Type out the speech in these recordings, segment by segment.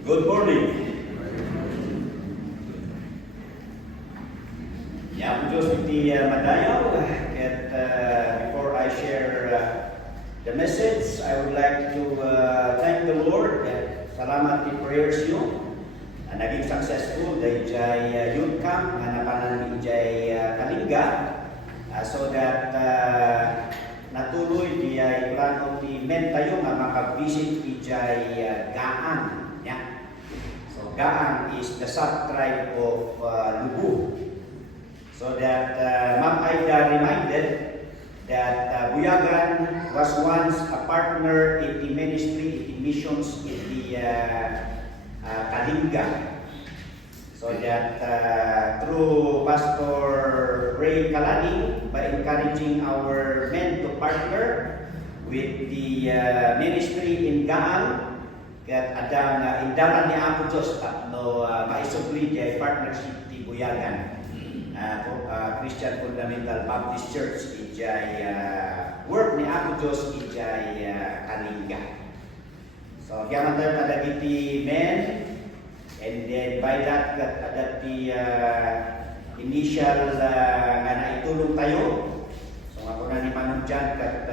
Good morning. Yeah, I'm Joseph T. Madayo, and before I share the message, I would like to thank the Lord. Salamat in prayers nyo. Naging successful dahil jay youth camp na napanan jay Kalinga so that natuloy di ay plano ti men tayo nga makabisit jay Gaan. Yeah. So Gaan is the sub-tribe of Lubu. So that Ma'am Aida reminded that Buyagan was once a partner in the ministry, in the missions in the Kalinga. So that through Pastor Ray Kalani, by encouraging our men to partner with the ministry in Gaan, kat adang indaran ni Apo Diyos no maisubli di partnership ti Buyagan. Christian Fundamental Baptist Church ijay work ni Apo Diyos ijay Kalinga. So kaya tayo kadagiti men, and then by that that the initial nga naitulong tayo. So ako na ni Manudyan kat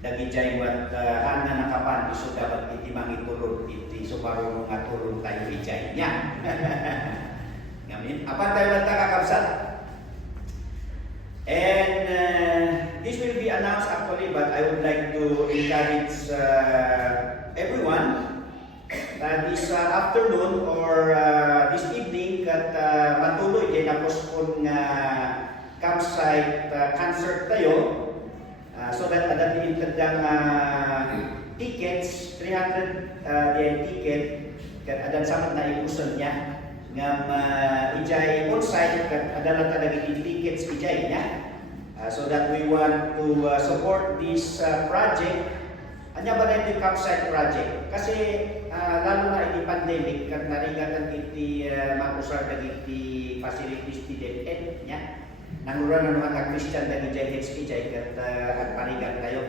dagijay wat hanga nakapan iso dapat iti mangitulong iti sumarunong nga tulong tayo ijay niya. Ngamin, apan tayo lang kakabsat. And this will be announced actually, but I would like to encourage everyone this afternoon or this evening kat matuloy din na postpone nga campsite concert tayo so that adating tandang tickets 300 the ticket kat adan samat na ipuson niya ngam ijay on-site kat adalah kadagiti tickets ijay niya so that we want to support this project. Anya ba na yung campsite project? Kasi lalo na iti pandemic kat narigatan iti makusar dagiti facilities ti DepEd niya nanguran ng mga Christian dagiti ijay kat agpanigan tayo.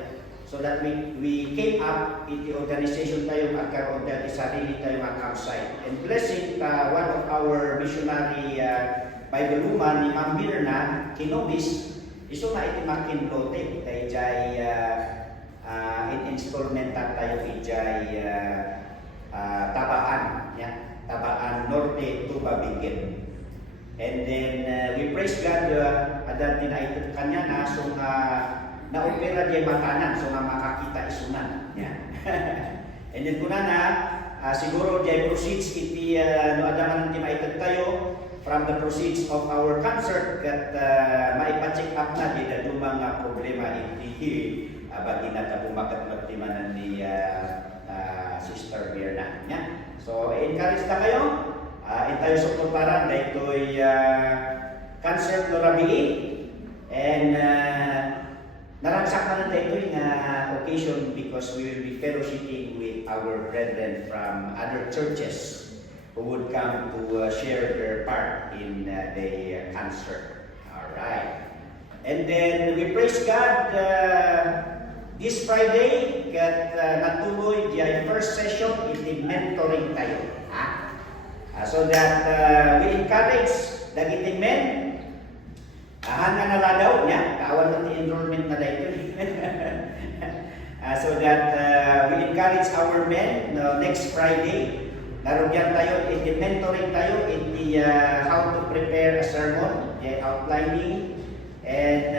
So that we came up iti organization tayo magkaroon dati sarili tayo mga campsite. And blessing one of our missionary Biblewoman ni Ma'am Mirna Kinobis iso na iti makinlote dahil jay in installment tayo ijay Tabaan ya Tabaan Norte to Babingen. And then we praise God adan tinaitot kanya na so na-opera diya makanan so nga makakita isunan ya. And then kunana siguro diya proceeds iti no adaman ti maitot tayo from the proceeds of our concert kat maipa-check up na di na dumang problema iti bagina ta bumakat magtimanan ni Sister Mirna nya. So encourage ta kayo tayo suportaran daytoy concert no rabii and naragsak na daytoy nga occasion because we will be fellowshipping with our brethren from other churches who would come to share their part in the concert. All right. And then we praise God this Friday kat natuloy di first session iti mentoring tayo. So that we encourage dagiti men hanga na daw niya kawan na ti enrollment na dayto. So that we encourage our men next Friday narugyan tayo iti mentoring tayo iti how to prepare a sermon, outlining, and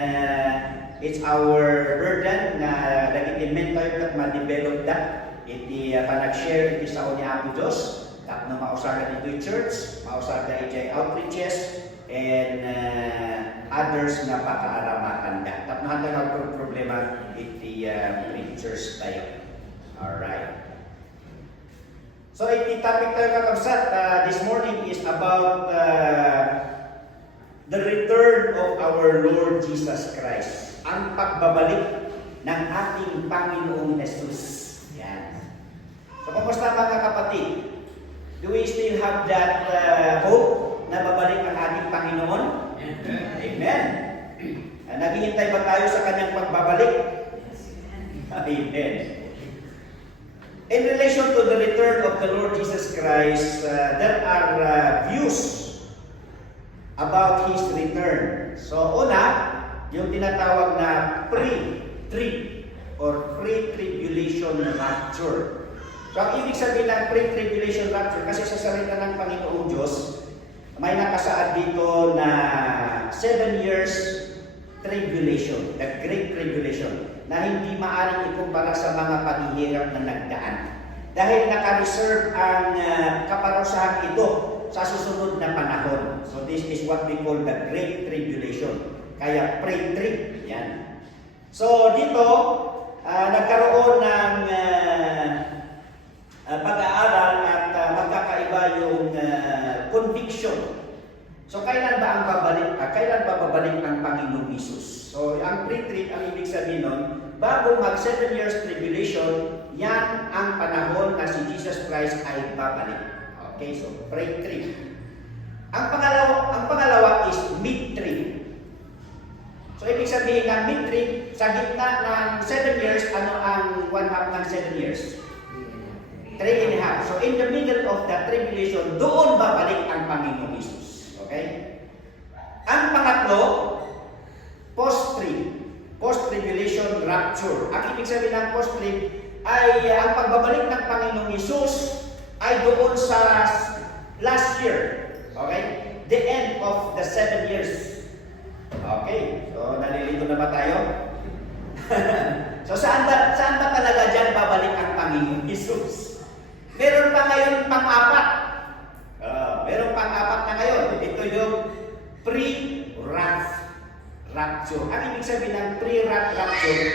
it's our burden na dagiti men tayo kat ma-develop that iti panag-share iti sao ni Apo Diyos tapno mausarga iti church, mausarga iti outreaches, and others na pakaaramatan da. Tapno handa na problema iti preachers tayo. Alright. So iti topic tayo kakabsat this morning is about the return of our Lord Jesus Christ. Ang pagbabalik ng ating Panginoong Jesus. Yan. So kumusta mga kapatid? Do we still have that hope na babalik ang ating Panginoon? Amen. Naghihintay ba tayo sa kanyang pagbabalik? Amen. In relation to the return of the Lord Jesus Christ, there are views about His return. So una, yung tinatawag na pre-trib or pre-tribulation rapture. So ang ibig sabihin ng pre-tribulation rapture, kasi sa salita ng Panginoong Diyos, may nakasaad dito na 7 years tribulation, the Great Tribulation, na hindi maaaring ikumpara sa mga paghihirap na nagdaan. Dahil naka-reserve ang kaparusahan ito sa susunod na panahon. So this is what we call the Great Tribulation. Kaya pre-trib. Yan. So dito, nagkaroon ng pag-aaral at magkakaiba yung conviction. So kailan ba ang babalik? Kailan ba babalik ang Panginoong Hesus? So ang pre-trib, ang ibig sabihin nun, bago mag 7 years tribulation, yan ang panahon na si Jesus Christ ay babalik. Okay, so pre-trib. Ang pangalawa is mid-trib. So ibig sabihin ng mid-trib, sa gitna ng 7 years, ano ang 1/2 ng 7 years? 3.5. So in the middle of the tribulation, doon babalik ang Panginoong Hesus. Okay? Ang pangatlo, post-trib. Post-tribulation rapture. Ang ibig sabihin ng post-trib ay ang pagbabalik ng Panginoong Hesus ay doon sa last year. Okay? The end of the 7 years. Okay? So, nalilito na ba tayo? So, saan ba talaga dyan babalik ang Panginoong Hesus? Meron pa ngayon pang-apat. Meron pang-apat na ngayon. Ito yung pre-wrath rapture. Ang ibig sabihin ng pre-wrath rapture,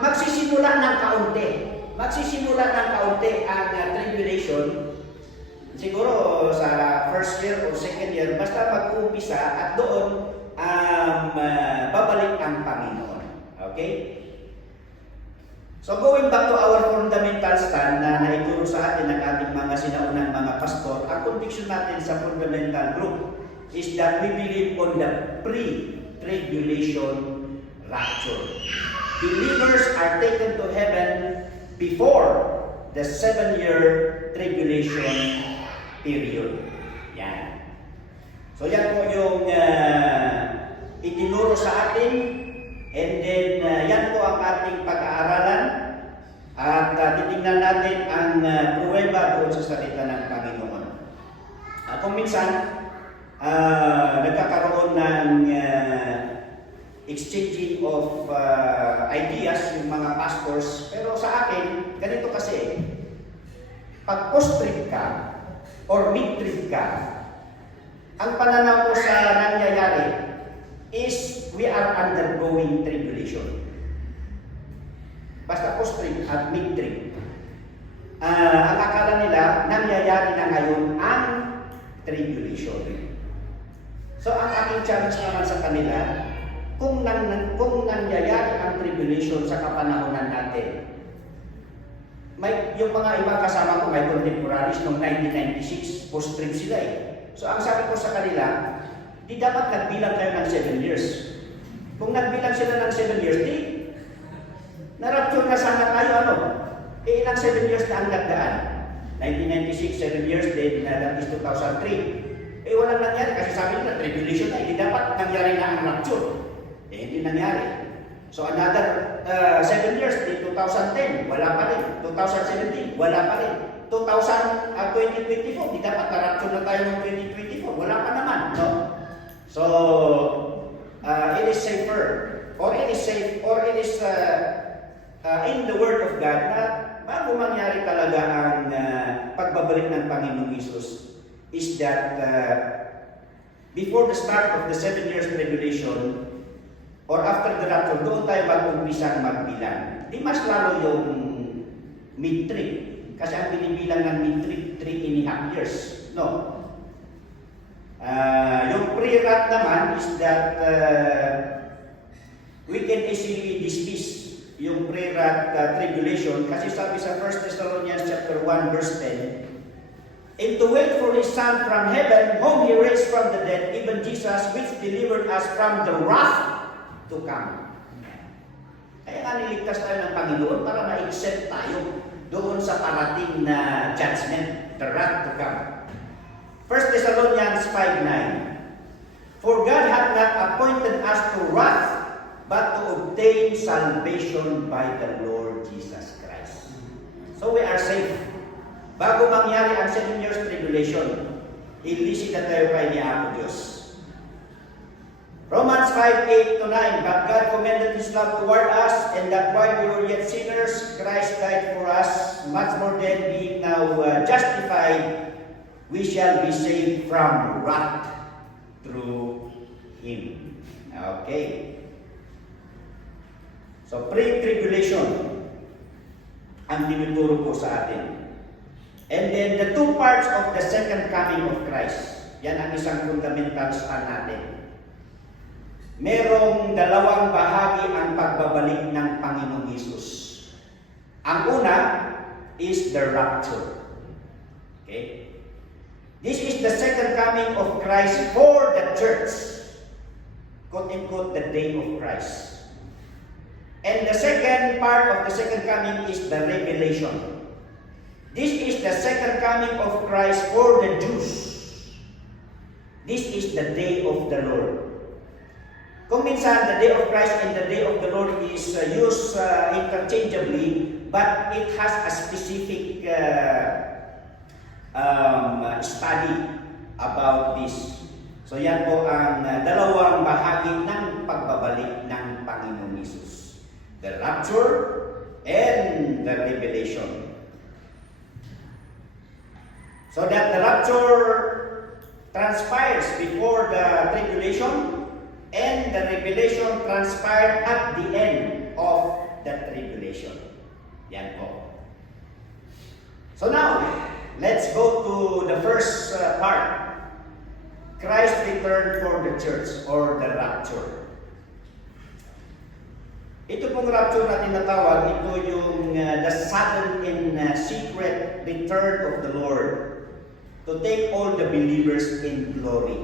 magsisimula ng kaunti. Magsisimula ng kaunti ang tribulation. Siguro sa first year o second year, basta mag-uumpisa at doon babalik ang Panginoon. Okay? So going back to our fundamental stand na naituro sa atin ng ating mga sinaunang mga pastor, ang conviction natin sa fundamental group is that we believe on the pre-tribulation rapture. Believers are taken to heaven before the 7-year tribulation period. Yan. So yan po yung itinuro sa atin. And then, yan po ang ating pag-aaralan at titingnan natin ang pruweba doon sa salita ng Panginoon. Kung minsan, nagkakaroon ng exchanging of ideas yung mga pastors, pero sa akin, ganito kasi, pag post-trib ka or mid-trib ka, ang pananaw ko sa nangyayari is we are undergoing tribulation. Basta post-trib at mid-trib. Ang akala nila, nangyayari na ngayon ang tribulation. So ang aking challenge naman sa kanila, kung nangyayari ang tribulation sa kapanahonan natin, yung mga ibang kasama ko, may contemporaries noong 1996, post-trib sila eh. So ang sabi ko sa kanila, di dapat nagbilang kayo ng 7 years. Kung nagbilang sila ng 7 years, di na-rapture na sana tayo, ano? Ilang 7 years na ang nagdaan? 1996, 7 years, then that is 2003. Walang nangyari kasi sabi nila, tribulation na, hindi dapat nangyari na ang rapture. Hindi nangyari. So another 7 years, di 2010, wala pa rin. 2017, wala pa rin. 2024, di dapat na-rapture na tayo ng 2024, wala pa naman, no? So, it is safer, or it is safe, or it is in the Word of God na bago mangyari talaga ang pagbabalik ng Panginoong Hesus is that before the start of the 7 years tribulation or after the rapture, doon tayo mag-umpisang magbilang. Di mas lalo yung mid-trib. Kasi ang binibilang ng mid-trib, 3.5 years. No? Yung pre-wrath naman is that we can easily dismiss yung pre-wrath tribulation kasi sabi sa 1 Thessalonians chapter 1 verse 10, and to wait for His Son from heaven, whom He raised from the dead, even Jesus, which delivered us from the wrath to come. Kaya nga niligtas tayo ng Panginoon para ma-accept tayo doon sa parating na judgment, the wrath to come. 1 Thessalonians 5:9. For God hath not appointed us to wrath, but to obtain salvation by the Lord Jesus Christ. So we are safe. Bago mangyari ang 7 years tribulation, ilisi na tayo kay ni Apo Diyos. Romans 5:8-9. But God commended His love toward us, and that while we were yet sinners, Christ died for us. Much more than being now justified, we shall be saved from wrath through Him. Okay. So, pre-tribulation ang tinuturo po sa atin. And then, the two parts of the second coming of Christ. Yan ang isang fundamental stand natin. Merong dalawang bahagi ang pagbabalik ng Panginoong Hesus. Ang una is the rapture. Okay? This is the second coming of Christ for the church. Quote-unquote, the day of Christ. And the second part of the second coming is the revelation. This is the second coming of Christ for the Jews. This is the day of the Lord. Kung minsan, the day of Christ and the day of the Lord is used interchangeably, but it has a specific study about this. So yan po ang dalawang bahagi ng pagbabalik ng Panginoong Hesus. The rapture and the revelation. So that the rapture transpires before the tribulation, and the revelation transpired at the end of the tribulation. Yan po. So now, let's go to the first part. Christ returned for the church, or the rapture. Ito pong rapture na tinatawag, ito yung the sudden and secret return of the Lord to take all the believers in glory.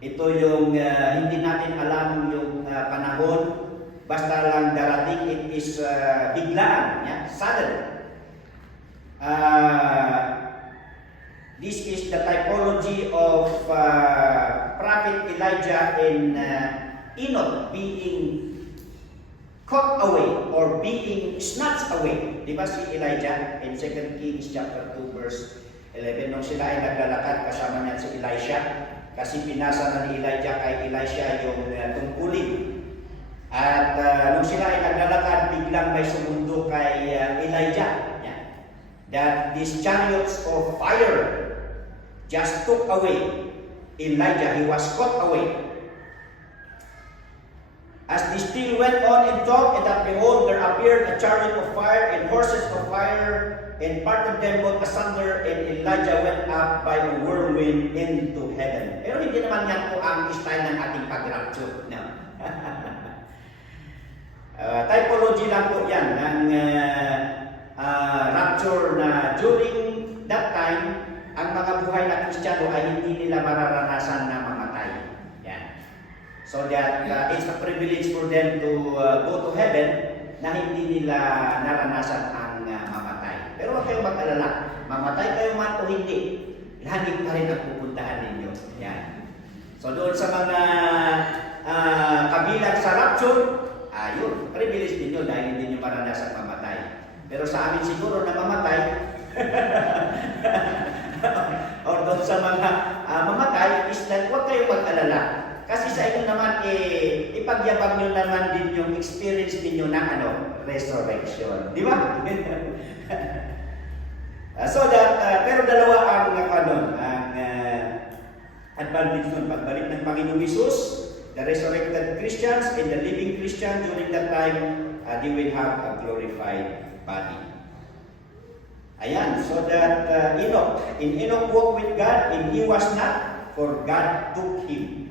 Ito yung hindi natin alam yung panahon, basta lang darating, it is biglaan, sudden. This is the typology of Prophet Elijah and Enoch being caught away or being snatched away. Di ba si Elijah in 2 Kings chapter 2 verse 11, nung sila ay naglalakad, kasama niya si Elisha, kasi pinasa na ni Elijah kay Elisha yung tungkulin. At nung sila ay naglalakad, biglang may sumundo kay Elijah. That these chariots of fire just took away Elijah. He was caught away. As they still went on and talked, and that behold, there appeared a chariot of fire and horses of fire, and parted them both asunder, and Elijah went up by a whirlwind into heaven. Pero hindi naman yan po ang style ng ating pag-rapture. No. Typology lang po yan ng rapture na during that time, ang mga buhay na Kristiyano ay hindi nila mararanasan na mamatay. Yan. So that it's a privilege for them to go to heaven na hindi nila naranasan ang mamatay. Pero huwag kayong mag-alala. Mamatay kayo man o hindi, langit pa rin ang pupuntahan ninyo. Yan. So doon sa mga kabilang sa rapture, ayun, privilege ninyo dahil hindi nyo maranasan mamatay. Pero sa amin siguro na mamatay, o doon sa mga mamatay, is that huwag kayong mag-alala. Kasi sa inyo naman, ipagyabang nyo naman din yung experience ninyo ng resurrection. Di ba? So that, pero dalawa ang advantage nun. Pagbalik ng Panginoong Hesus, the resurrected Christians and the living Christian during that time, they will have a glorified body. Ayan, so that Enoch walked with God, and he was not, for God took him.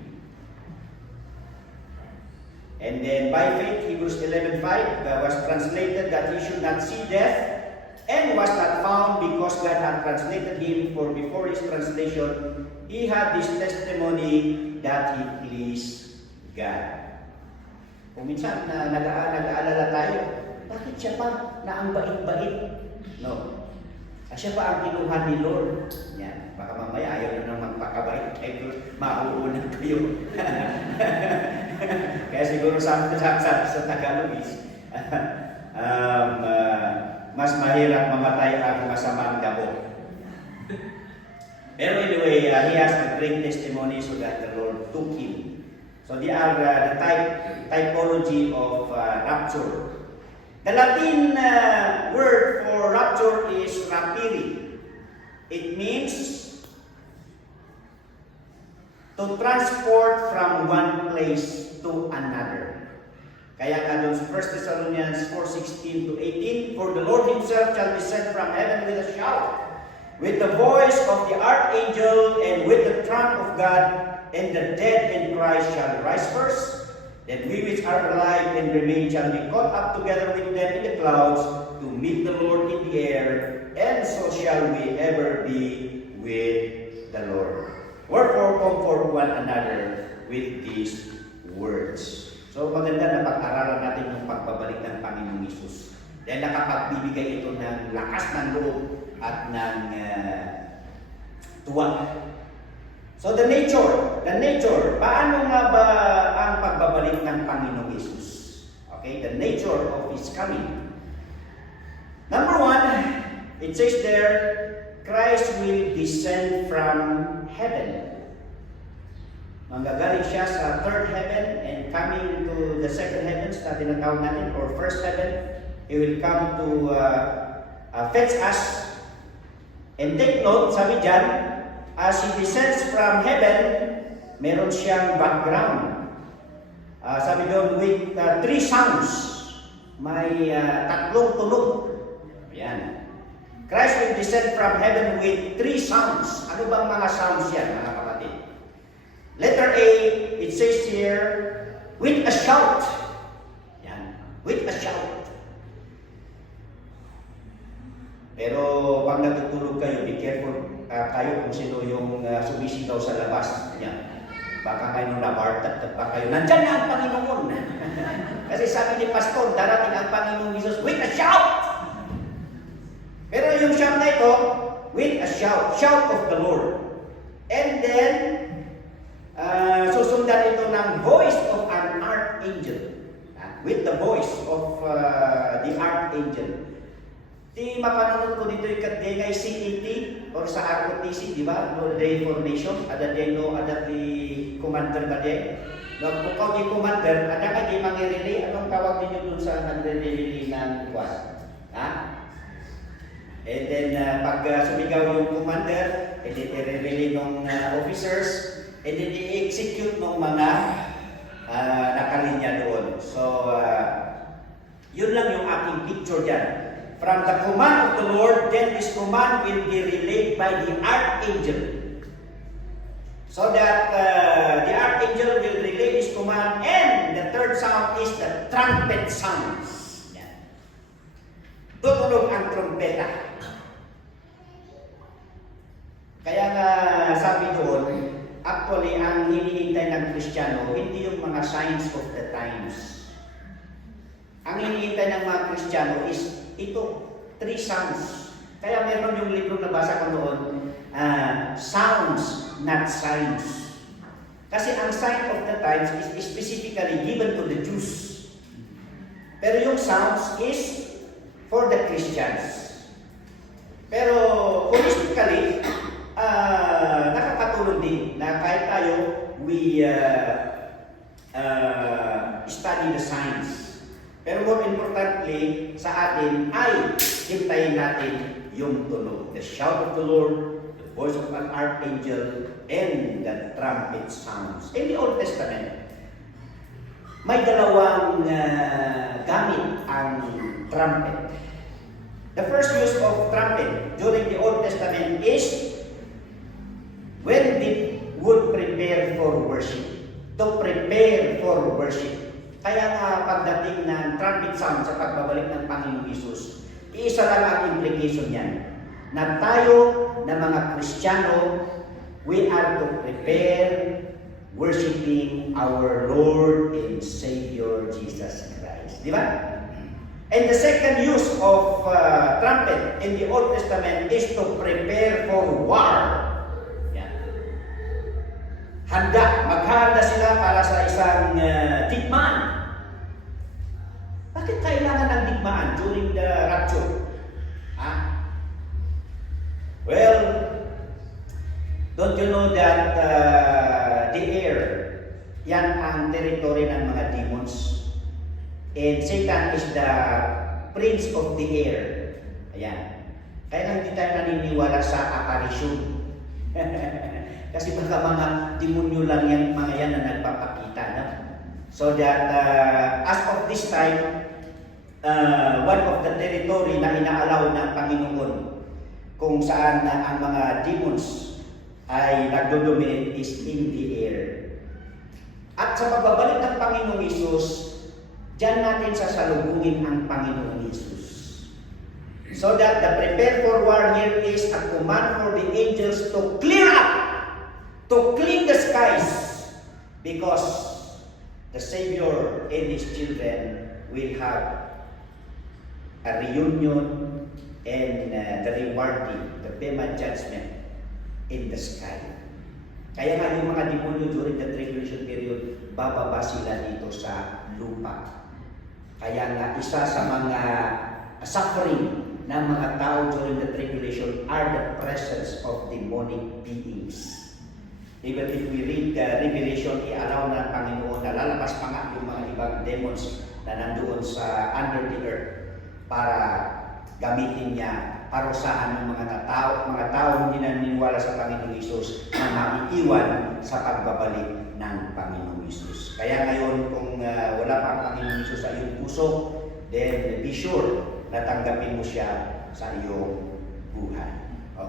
And then by faith, Hebrews 11:5 was translated that he should not see death, and was not found because God had translated him, for before his translation, he had this testimony that he pleased God. Kung minsan nag-aalala tayo, bakit siya pa? na ang bait-bait. No. Siya pa ang kinuha ni Lord. Yan. Baka mamaya ayaw na nang magpakabait. Ay, mauunan kayo. Kaya siguro sa Tagalog is, mas mahirap mamatay ang masamang damo. Pero anyway, he has a great testimony so that the Lord took him. So they are the typology of rapture. The Latin word for rapture is rapiri. It means to transport from one place to another. Kaya nga doon sa 1 Thessalonians 4:16 to 18, for the Lord himself shall descend from heaven with a shout, with the voice of the archangel, and with the trump of God, and the dead in Christ shall rise first. Then we which are alive and remain shall be caught up together with them in the clouds to meet the Lord in the air, and so shall we ever be with the Lord. Wherefore comfort one another with these words. So maganda na pag-aralan natin yung pagbabalik ng Panginoong Hesus. Dahil nakapagbibigay ito ng lakas ng loob at ng tuwa. So the nature, paano nga ba ang pagbabalik ng Panginoong Hesus? Okay, the nature of His coming. Number one, it says there, Christ will descend from heaven. Manggagaling siya sa third heaven and coming to the second heavens na tinatawag natin, or first heaven. He will come to fetch us. And take note, sabi dyan, as He descends from heaven, meron siyang background. Sabi doon, with three sounds. May tatlong tunog. Ayan. Christ will descend from heaven with three sounds. Ano bang mga sounds yan, mga kapatid? Letter A, it says here, with a shout. Ayan. With a shout. Pero pag natutulog kayo, be careful kayo kung sino yung sumisigaw sa labas. Yan. Baka kayo nabartat at baka kayo, nandyan na ang Panginoon. Kasi sabi ni Pastor, darating ang Panginoong Jesus with a shout. Pero yung shout na ito, with a shout, shout of the Lord. And then, susundan ito ng voice of an archangel. With the voice of the archangel. Di mapanood ko dito yung kadengay CET or sa ROTC, di ba? No Day for Nation, ada day no, ada di commander ba din? No, kung kau di commander, ada ka di mangirili, anong tawag ninyo dun sa nagre-release ng kwan? Ha? And then, pag sumigaw yung commander, and then i-release ng officers, and then i-execute ng mga nakalinya doon. So, yun lang yung aking picture dyan. From the command of the Lord, then this command will be relayed by the archangel. So that the archangel will relay his command, and the third sound is the trumpet sounds. Yan. Tutunog ang trumpeta. Kaya nga sabi doon, actually ang hinihintay ng Kristiyano, hindi yung mga signs of the times. Ang hinihintay ng mga Kristiyano is ito, three sounds. Kaya meron yung libro na basa ko noon, sounds, not signs. Kasi ang sign of the times is specifically given to the Jews. Pero yung sounds is for the Christians. Pero holistically, nakakatulong din na kahit tayo, we study the signs. Pero more importantly, sa atin ay hintayin natin yung tunog. The shout of the Lord, the voice of an archangel, and the trumpet sounds. In the Old Testament, may dalawang gamit ang trumpet. The first use of trumpet during the Old Testament is when they would prepare for worship. To prepare for worship. Kaya nga pagdating ng trumpet sound sa pagbabalik ng Panginoong Hesus, iisa lang ang implication niyan. Na tayo na mga Kristiyano, we are to prepare worshiping our Lord and Savior Jesus Christ. Di ba? And the second use of trumpet in the Old Testament is to prepare for war. Yan. Maghanda sila para sa isang digmaan. Bakit kailangan ng digmaan during the rapture? Well, don't you know that the air, yan ang territory ng mga demons. And Satan is the prince of the air. Ayan. Kaya lang hindi tayo naniniwala sa apparition. Kasi baka mga demonyo lang yan, mga yan na nagpapakita. No? So that as of this time, one of the territory na inaalaw ng Panginoon kung saan ang mga demons ay nagdodominate is in the air. At sa pagbabalik ng Panginoong Hesus, diyan natin sasalubungin ang Panginoong Hesus. So that the prepare for war here is a command for the angels to clear up, to clean the skies, because the Savior and His children will have a reunion and the rewarding, the Bema judgment in the sky. Kaya nga yung mga demonyo during the tribulation period, bababa sila dito sa lupa. Kaya nga isa sa mga suffering ng mga tao during the tribulation are the presence of demonic beings. Even if we read the Revelation, i-allow na ng Panginoon na lalabas pa nga yung mga ibang demons na nandoon sa under the earth para gamitin niya, parusahan ng mga tao hindi naniniwala sa Panginoong Hesus na maiiwan sa pagbabalik ng Panginoong Hesus. Kaya ngayon, kung wala pa ang Panginoong Hesus sa iyong puso, then be sure na tanggapin mo siya sa iyong buhay.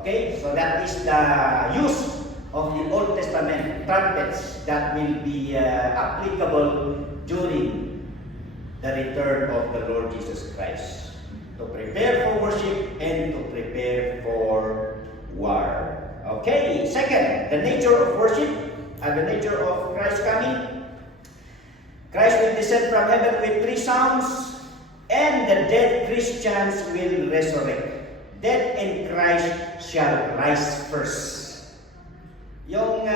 Okay? So that is the use of the Old Testament trumpets that will be applicable during the return of the Lord Jesus Christ. To prepare for worship and to prepare for war. Okay, second, the nature of worship and the nature of Christ coming. Christ will descend from heaven with three sounds, and the dead Christians will resurrect. Dead in Christ shall rise first. Yung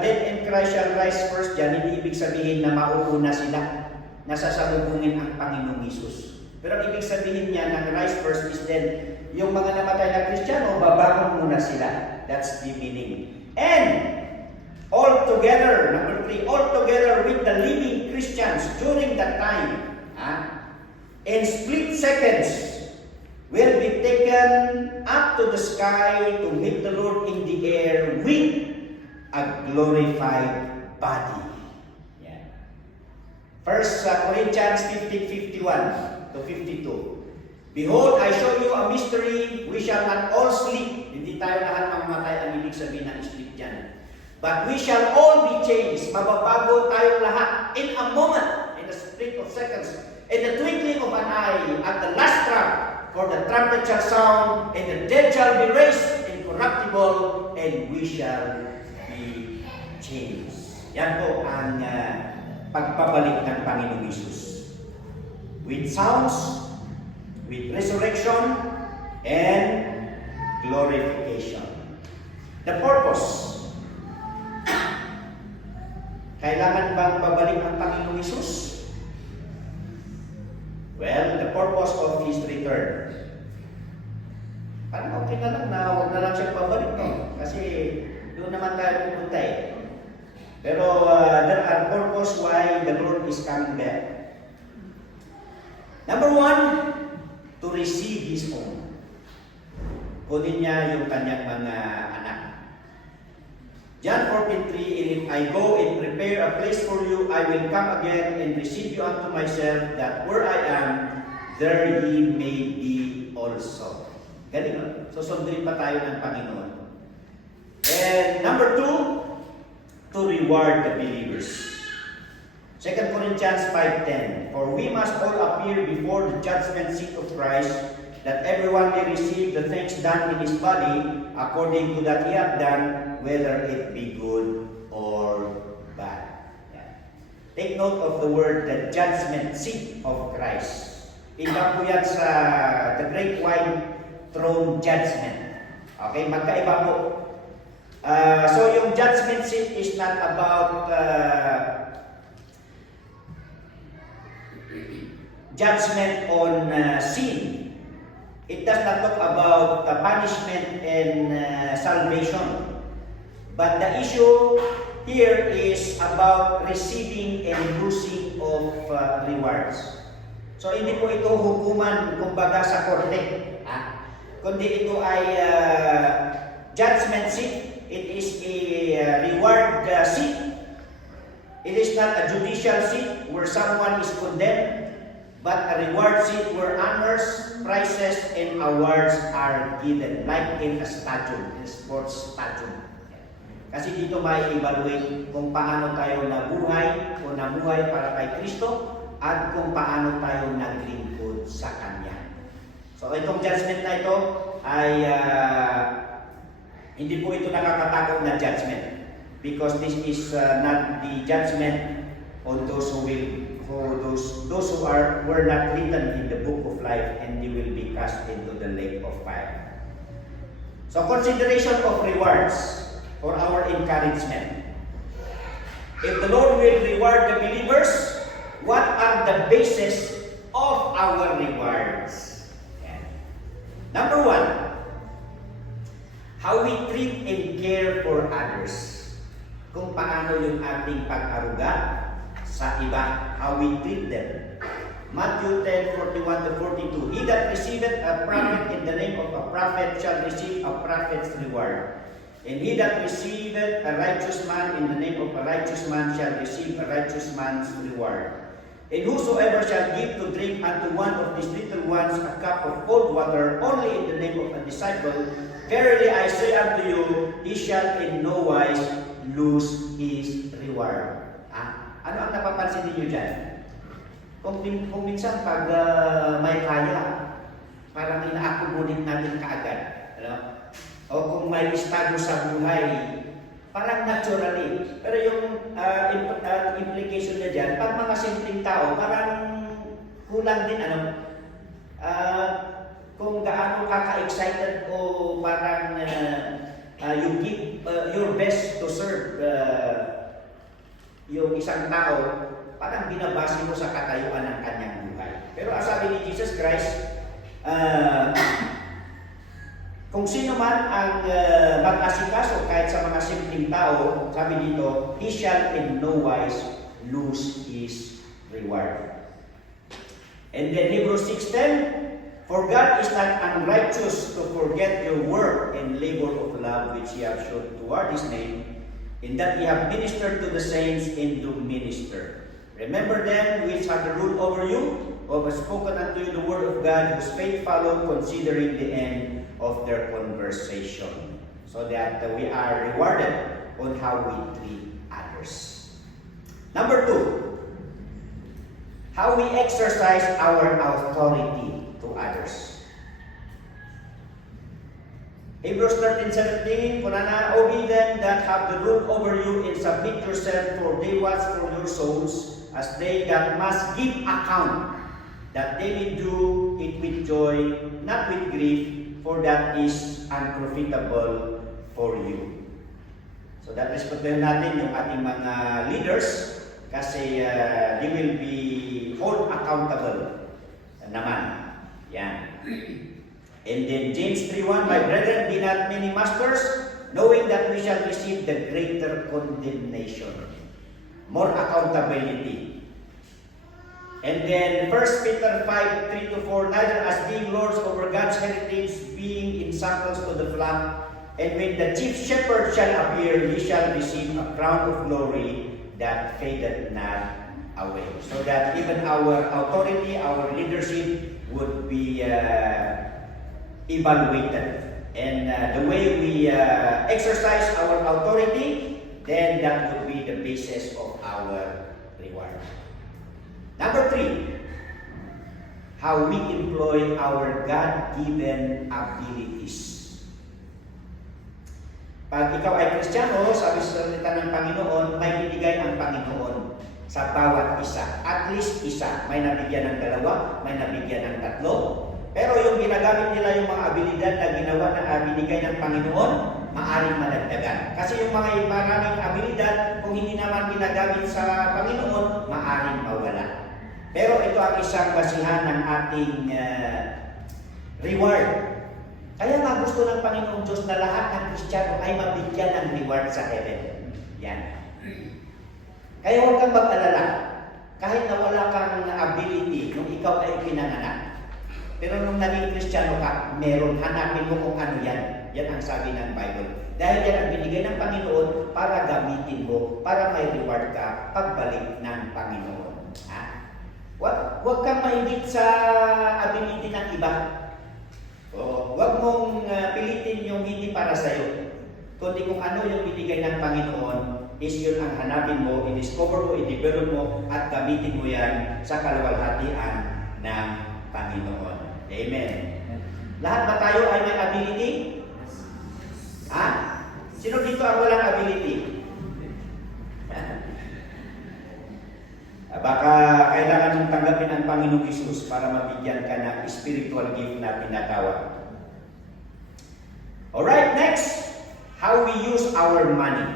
dead in Christ shall rise first, yan hindi ibig sabihin na mauuna sila, nasasalubungin ang Panginoong Hesus. Pero ang ibig sabihin niya ng rise first is then, yung mga namatay na Kristiyano, babangon muna sila. That's the meaning. And, all together, number 3, all together with the living Christians during that time, in split seconds, will be taken up to the sky to meet the Lord in the air with a glorified body. Yeah. 1 Corinthians 15:51 to 52. Behold, I show you a mystery, we shall not all sleep. Hindi tayo lahat mamamatay, ang ibig sabihin ng sleep dyan. But we shall all be changed. Mababago tayong lahat in a moment, in a split of seconds, in the twinkling of an eye, at the last trump, for the trumpet shall sound, and the dead shall be raised incorruptible, and we shall be changed. Yan po ang pagpabalik ng Panginoong Hesus. With sounds, with resurrection, and glorification. The purpose. Kailangan bang babalik ang Panginoong Hesus? Well, the purpose of His return. Parang okay na lang na huwag na lang siya pabalik, no? Kasi doon naman tayo pupunta eh. Pero there are purpose why the Lord is coming back. Number 1, to receive His own. Kunin niya yung kanyang mga anak. John 14:3, and if I go and prepare a place for you, I will come again and receive you unto myself, that where I am, there ye may be also. Galing, no? So, sunduin pa tayo ng Panginoon. And number 2, to reward the believers. 2 Corinthians 5:10, for we must all appear before the judgment seat of Christ, that everyone may receive the things done in his body, according to that he hath done, whether it be good or bad. Yeah. Take note of the word, the judgment seat of Christ. Iba po yan sa the Great White Throne Judgment. Okay, magkaiba po. So yung judgment seat is not about judgment on sin. It does not talk about punishment and salvation. But the issue here is about receiving and losing of rewards. So hindi po ito hukuman kumbaga sa korte. Kundi ito ay judgment seat. It is a reward seat. It is not a judicial seat where someone is condemned, but a reward seat where honors, prizes, and awards are given, like in a stadium, in a sports stadium. Kasi dito may evaluate kung paano tayo nabuhay o namuhay para kay Kristo at kung paano tayo naglingkod sa Kanya. So itong judgment na ito ay hindi po ito nakakatakot na judgment, because this is not the judgment on those who were not written in the book of life, and they will be cast into the lake of fire. So consideration of rewards for our encouragement. If the Lord will reward the believers, what are the basis of our rewards? Number one, how we treat and care for others. Kung paano yung ating pag-aruga sa iba, how we treat them. Matthew 10:41-42. He that receiveth a prophet in the name of a prophet shall receive a prophet's reward. And he that receiveth a righteous man in the name of a righteous man shall receive a righteous man's reward. And whosoever shall give to drink unto one of these little ones a cup of cold water only in the name of a disciple, verily I say unto you, he shall in no wise lose his reward. Ano ang napapansin niyo dyan? Kung minsan pag may kaya, parang ina-accommodate natin kaagad. Ano? O kung may estado sa buhay, parang naturally. Pero yung implication niya dyan, pag mga simpleng tao, parang kulang din, kung gaano ka-excited o parang you give your best to serve yung isang tao, parang binabase mo sa katayuan ng kanyang buhay. Pero ang sabi ni Jesus Christ, kung sino man ang mag-asikaso kahit sa mga simpleng tao, sabi dito, he shall in no wise lose his reward. And then Hebrews 6:10, for God is not unrighteous to forget your work and labor of love which ye have shown toward his name, in that ye have ministered to the saints and do minister. Remember them which have the rule over you, who have spoken unto you the word of God, whose faith followed, considering the end of their conversation, so that we are rewarded on how we treat others. Number two, how we exercise our authority to others. Hebrews 13:17, Kunana, obey them that have the rule over you, and submit yourself, for they watch for your souls, as they that must give account, that they may do it with joy, not with grief, for that is unprofitable for you. So that respetuhin natin yung ating mga leaders, kasi they will be hold accountable naman. Yan. And then James 3:1, my brethren, be not many masters, knowing that we shall receive the greater condemnation. More accountability. And then 1 Peter 5:3-4, neither as being lords over God's heritage, being examples to the flock, and when the chief shepherd shall appear, he shall receive a crown of glory that fadeth not away. So that even our authority, our leadership would be evaluated. And the way we exercise our authority, then that would be the basis of our reward. Number 3, how we employ our God-given abilities. Pag ikaw ay Kristiyano, sabi sa salita ng Panginoon, may binigay ang Panginoon. sa bawat isa. At least isa. May nabigyan ng 2, may nabigyan ng 3. Pero yung ginagamit nila yung mga abilidad na ginawa na binigay ng Panginoon, maaaring madagdagan. Kasi yung mga maraming abilidad, kung hindi naman ginagamit sa Panginoon, maaaring mawala. Pero ito ang isang basihan ng ating reward. Kaya nga gusto ng Panginoong Diyos na lahat ng Kristiyano ay mabigyan ng reward sa heaven. Yan. Kaya huwag kang mag-alala. Kahit na wala kang ability nung ikaw ay pinanganak. Pero nung naging Kristiyano ka, meron. Hanapin mo kung ano yan. Yan ang sabi ng Bible. Dahil yan ang binigay ng Panginoon para gamitin mo, para may reward ka pagbalik ng Panginoon. Ha? Huwag kang mahigit sa ability ng iba. Huwag mong pilitin yung hindi para sa'yo. Kundi kung ano yung binigay ng Panginoon, is yun ang hanapin mo, i-discover mo, i-develop mo, at gamitin mo yan sa kaluwalhatian ng Panginoon. Amen. Lahat ba tayo ay may ability? Ha? Sino dito ang walang ability? Baka kailangan mong tanggapin ang Panginoong Hesus para mabigyan ka ng spiritual gift na tinatawag. Alright, next. How we use our money.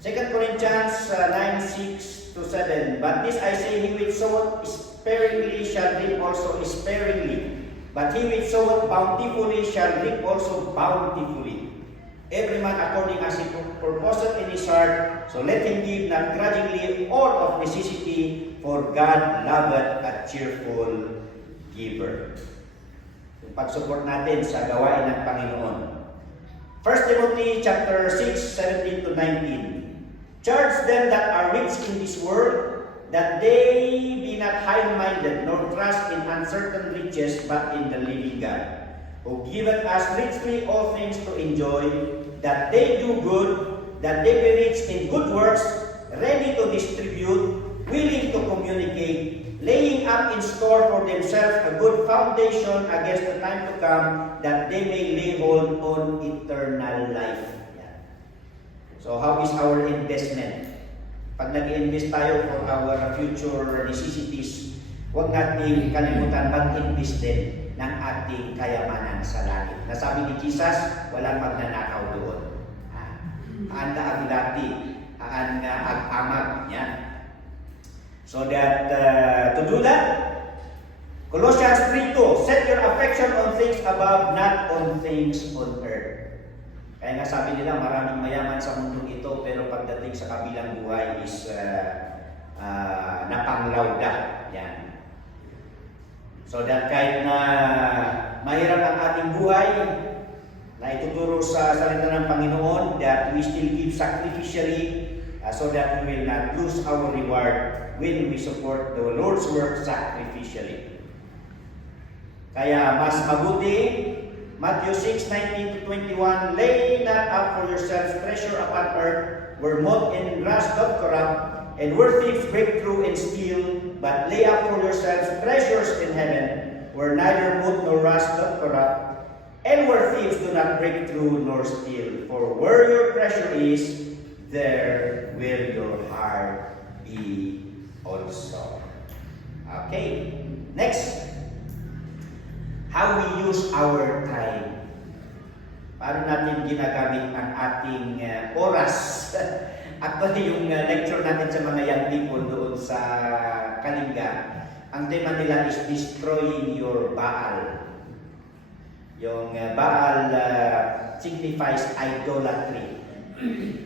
2 Corinthians 9:6-7. But this I say, he which soweth sparingly shall reap also sparingly. But he which soweth bountifully shall reap also bountifully. Every man according as he purposeth in his heart, so let him give not grudgingly or of necessity, for God loveth a cheerful giver. Yung pag-support natin sa gawain ng Panginoon. 1 Timothy chapter 6:17-19. Charge them that are rich in this world, that they be not high-minded, nor trust in uncertain riches, but in the living God, who giveth us richly all things to enjoy, that they do good, that they be rich in good works, ready to distribute, willing to communicate, laying up in store for themselves a good foundation against the time to come, that they may lay hold on eternal life. So how is our investment? Pag nag-invest tayo for our future necessities, huwag natin kalimutan mag-invest din ng ating kayamanan sa langit. Nasabi ni Jesus, walang magnanakaw doon. Aan na agilati, aan na ag-amag. Yan. So that, to do that, Colossians 3:2, set your affection on things above, not on things on earth. Kaya nga sabi nila, maraming mayaman sa mundong ito, pero pagdating sa kabilang buhay is napanglawda. Yan. So that kahit na mahirap ang ating buhay, na ituturo sa salita ng Panginoon, that we still give sacrificially, so that we will not lose our reward when we support the Lord's work sacrificially. Kaya mas mabuti, Matthew 6:19-21, lay not up for yourselves treasure upon earth, where moth and rust doth corrupt, and where thieves break through and steal, but lay up for yourselves treasures in heaven, where neither moth nor rust doth corrupt, and where thieves do not break through nor steal. For where your treasure is, there will your heart be also. Okay, next. How we use our time. Paano natin ginagamit ang ating oras? Actually, yung lecture natin sa mga young people doon sa Kalinga, ang tema nila is destroying your Baal. Yung Baal signifies idolatry.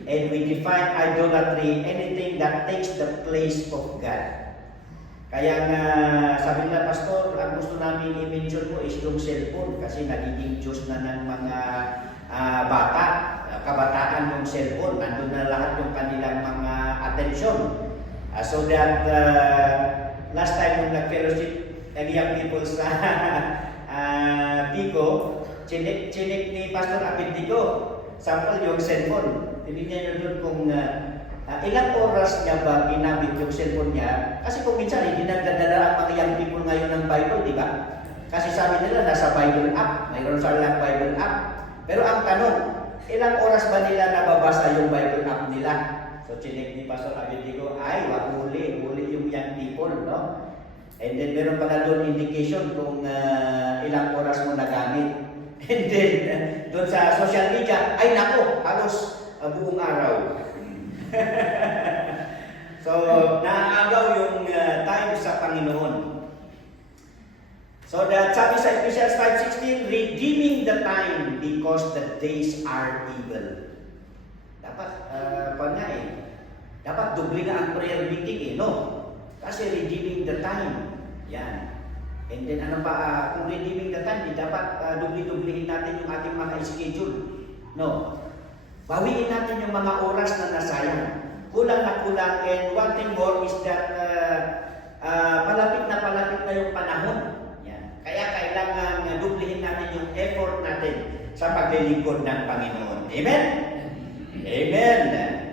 And we define idolatry, anything that takes the place of God. Kaya nga, sabi nila, Pastor, ang gusto namin i-mention mo is yung cellphone kasi nagiging Diyos na ng mga bata, kabataan yung cellphone. Nandun na lahat yung kanilang mga atensyon. So that last time nung nag-fellowship, nag-young people sa Pico, chinik ni Pastor Apindigo, sample yung cellphone. Tinignan nyo doon kung ilang oras niya ba ginamit yung cellphone niya? Kasi kung minsan hindi nagdadala ang mga young people ngayon ng Bible, di ba? Kasi sabi nila nasa Bible app, mayroon sa lang Bible app. Pero ang tanong, ilang oras ba nila nababasa yung Bible app nila? So chinek ni Pastor Abedigo, ay, wag huli yung young people, no? And then meron pala doon indication kung ilang oras mo nagamit. And then doon sa social media, ay nako, halos buong araw. So, naaagaw yung time sa Panginoon. So, sabi sa Ephesians 5:16, redeeming the time because the days are evil. Dapat, dapat doble na ang prayer meeting no? Kasi redeeming the time. Yan. And then ano pa, kung redeeming the time, dapat dubli-dublihin natin yung ating mga schedule. No? Bawiin natin yung mga oras na nasayang. Kulang na kulang. And one thing more is that palapit na yung panahon. Yan. Kaya kailangan dublihin natin yung effort natin sa paglilingkod ng Panginoon. Amen? Amen.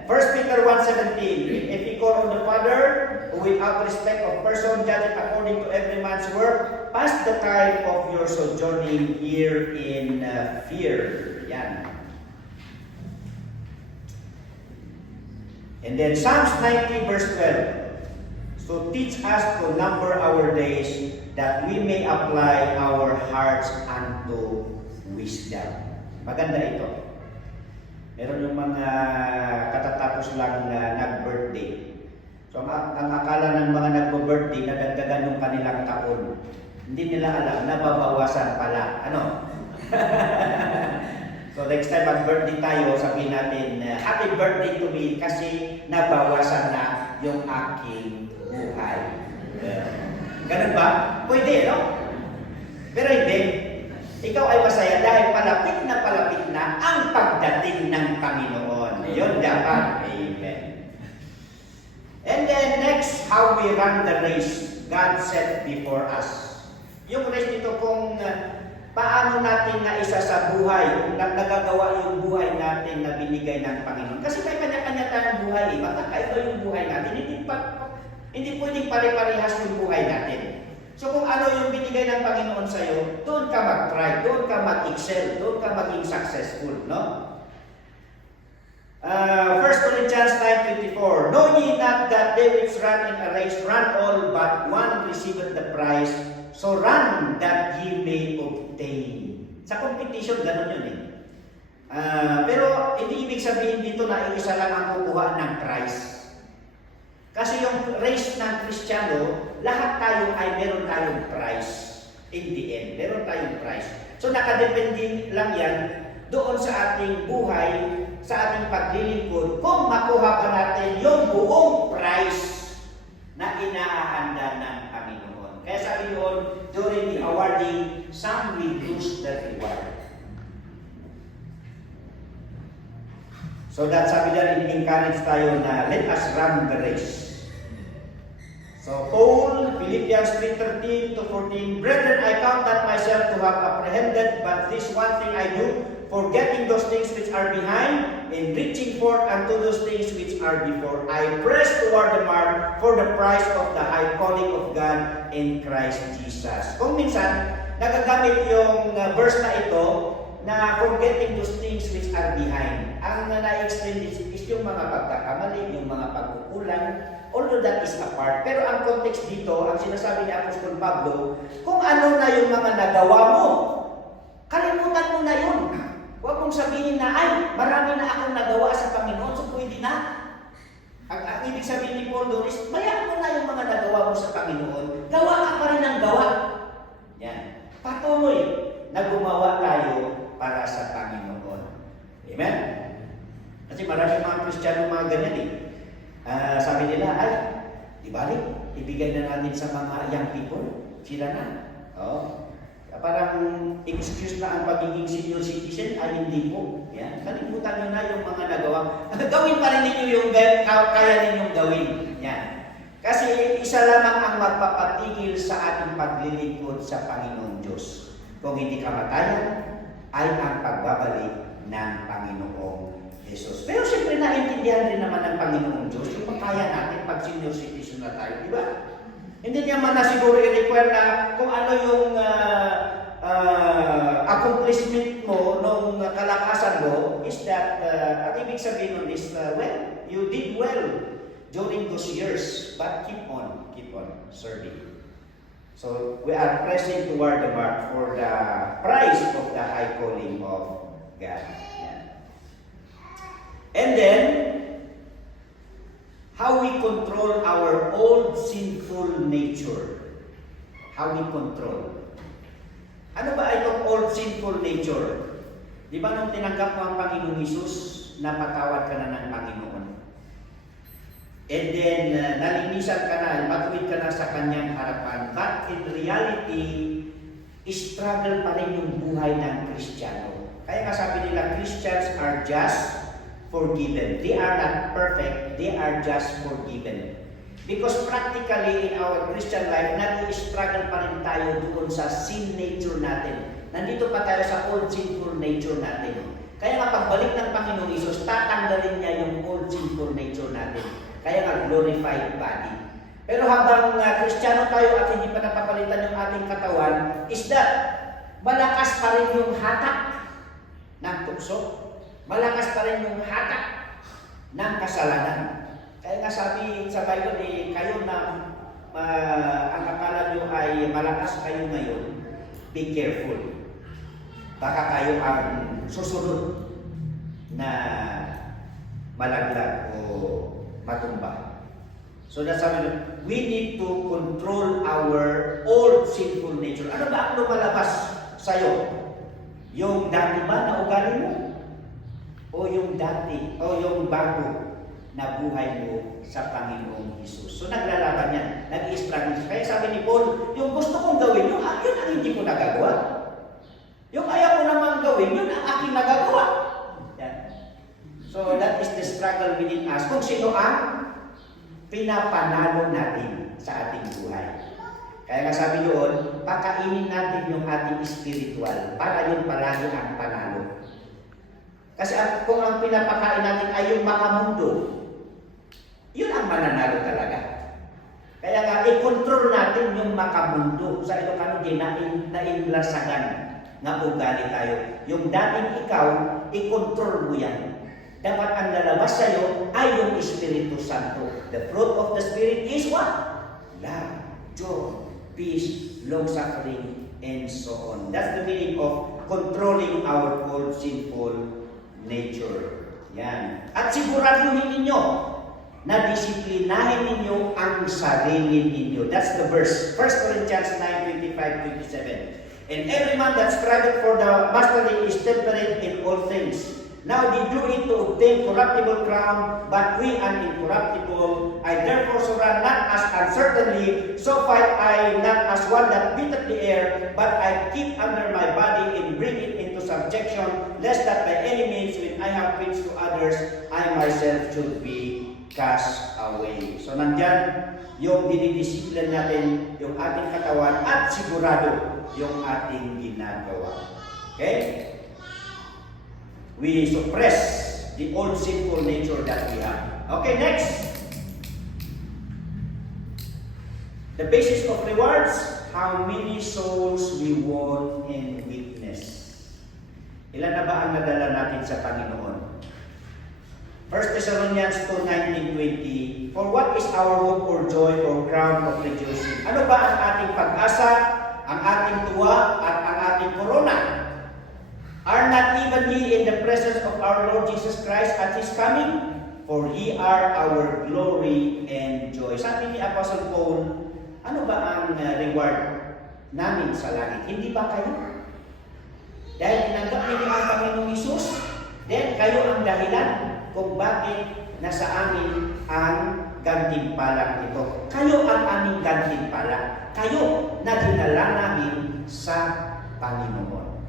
1 Peter 1:17, if you call on the Father, who without respect of person judge according to every man's work, pass the time of your sojourning here in fear. Yan. And then Psalms 90 verse 12. So teach us to number our days that we may apply our hearts unto wisdom. Maganda ito. Meron yung mga katatapos lang na nag-birthday. So ang akala ng mga nagbo-birthday na dagdagan yung kanilang taon. Hindi nila alam na babawasan pala. Ano? So next time mag-birthday tayo, sabihin natin, happy birthday to me kasi nabawasan na yung aking buhay. Ganun ba? Pwede, no? Pero hindi. Ikaw ay masaya dahil palapit na ang pagdating ng Panginoon. Yun dapat. Amen. And then next, how we run the race God set before us. Yung race nito kung paano natin na isa sa buhay, kung nagagawa yung buhay natin na binigay ng Panginoon. Kasi may kanya-kanya tayong buhay. Magkakaiba yung buhay natin. Hindi pwedeng pare-parehas yung buhay natin. So kung ano yung binigay ng Panginoon sa'yo, doon ka mag-try, doon ka mag-excel, doon ka maging successful, no? 1 Corinthians 9:24, know ye not that they which run in a race run all, but one receiveth the prize, so run that ye may obtain. Sa competition, ganun yun pero hindi ibig sabihin dito na isa lang ang kukuha ng prize. Kasi yung race ng Kristiyano, lahat tayo ay meron tayong prize. In the end, meron tayong prize. So nakadepende lang yan doon sa ating buhay, sa ating paglilingkod, kung makuha pa natin yung buong prize na inaahanda ng Panginoon. Kaya sabi doon, during the awarding, some will lose the reward. So that sabi dyan, encourage tayo na let us run the race. So Paul, Philippians 3:13-14, brethren, I count not myself to have apprehended, but this one thing I do, forgetting those things which are behind, and reaching forth unto those things which are before. I press toward the mark for the prize of the high calling of God in Christ Jesus. Kung minsan, nagagamit yung verse na ito, na forgetting those things which are behind. Ang na-explain is yung mga pagkakamali, yung mga pagkukulang, although that is a part. Pero ang context dito, ang sinasabi ni Apostol Pablo, kung ano na yung mga nagawa mo, kalimutan mo na yun. Huwag mong sabihin na, ay, marami na akong nagawa sa Panginoon, so pwede na. Ang ibig sabihin ni Paul doon is, bayaan mo na yung mga nagawa mo sa Panginoon, gawa ka pa rin ang gawa. Yan. Patuloy na gumawa tayo para sa Panginoon. Amen? Kasi marami mga Kristiyano mga ganyan sabi nila, ay, di balik, ibigay na natin sa mga young people. Sila na. Parang excuse na ang pagiging senior citizen, ay hindi po. Yan. Kalimutan nyo na yung mga nagawa. Gawin pa rin ninyo yung kaya ninyong gawin. Yan. Kasi isa lamang ang magpapatigil sa ating paglilingkod sa Panginoon Diyos. Kung hindi kamatayan, ay ang pagbabalik ng Panginoong Jesus. Pero siyempre naintindihan rin naman ng Panginoong Diyos yung kaya natin pag senior citizen na tayo, di ba? Hindi niya man na siguro i-require na kung ano yung accomplishment mo nung kalakasan mo is that, ang ibig sabihin nun is, well, You did well during those years, but keep on serving. So we are pressing toward the mark for the prize of the high calling of God. Yan. And then, how we control our old sinful nature. How we control. Ano ba itong old sinful nature? Di ba nung tinanggap mo ang Panginoong Hesus, napatawad ka na ng Panginoon? And then, nalinisan ka na, matuwid ka na sa Kanyang harapan. But in reality, struggle pa rin yung buhay ng Kristiyano. Kaya nga sabi nila, Christians are just forgiven. They are not perfect, they are just forgiven. Because practically in our Christian life, nag-struggle pa rin tayo doon sa sin nature natin. Nandito pa tayo sa old sinful nature natin. Kaya nga pagbalik ng Panginoong Hesus, tatanggalin niya yung old sinful nature natin. Kaya nga glorified body. Pero habang Kristiyano tayo at hindi pa napapalitan yung ating katawan, is that malakas pa rin yung hatak ng tukso. Malakas pa rin yung hatak ng kasalanan. Kaya nga sabi sa Bible, kayo na ang akala nyo ay malakas kayo ngayon, be careful. Baka kayo ang susunod na malaglag o matumba. So that's sabi nyo, we need to control our old sinful nature. Ano ba ang lumalabas sa'yo? Yung dati ba na ugali mo? O yung dati, o yung bago na buhay mo sa Panginoong Hesus. So naglalaban yan, nag-i-struggle. Kaya sabi ni Paul, yung gusto kong gawin, yun ang hindi ko nagagawa. Yung ayaw ko naman gawin, yun ang aking nagagawa. Yan. So that is the struggle within us. Kung sino ang pinapanalo natin sa ating buhay. Kaya nga sabi doon, pakainin natin yung ating spiritual para yun palagi ang panalo. Kasi kung ang pinapakain natin ay yung makamundo, yun ang mananalo talaga. Kaya nga, i-control natin yung makamundo. Sa Ilocano, nainlasagan na ugali tayo. Yung dating ikaw, i-control mo yan. Dapat ang lalabas sa'yo ay yung Espiritu Santo. The fruit of the Spirit is what? Love, joy, peace, long-suffering, and so on. That's the meaning of controlling our old sinful nature. Yan. At siguraduhin ninyo na disiplinahin ninyo ang sarili ninyo. That's the verse. 1 Corinthians 9:25-27. And every man that striveth for the mastery is temperate in all things. Now they do it to obtain corruptible crown, but we an incorruptible. I therefore so run not as uncertainly, so fight I not as one that beateth the air, but I keep under my body and bring it into subjection, lest that by any means when I have preached to others, I myself should be cast away. So nandyan yung dinidisiplin natin yung ating katawan at sigurado yung ating ginagawa. Okay? We suppress the old sinful nature that we have. Okay, next. The basis of rewards, how many souls we won in witness. Ilan na ba ang nadala natin sa Panginoon? 1 Thessalonians 2:19-20. For what is our hope or joy or crown of rejoicing? Ano ba ang ating pag-asa, ang ating tuwa, at ang ating korona? Are not even ye in the presence of our Lord Jesus Christ at His coming? For ye are our glory and joy. Sabi ni Apostle Paul, ano ba ang reward namin sa langit? Hindi ba kayo? Dahil tinanggap ninyo ang Panginoong Hesus, then kayo ang dahilan kung bakit nasa amin ang gantimpalang ito. Kayo ang aming gantimpala. Kayo na dinala namin sa Panginoon.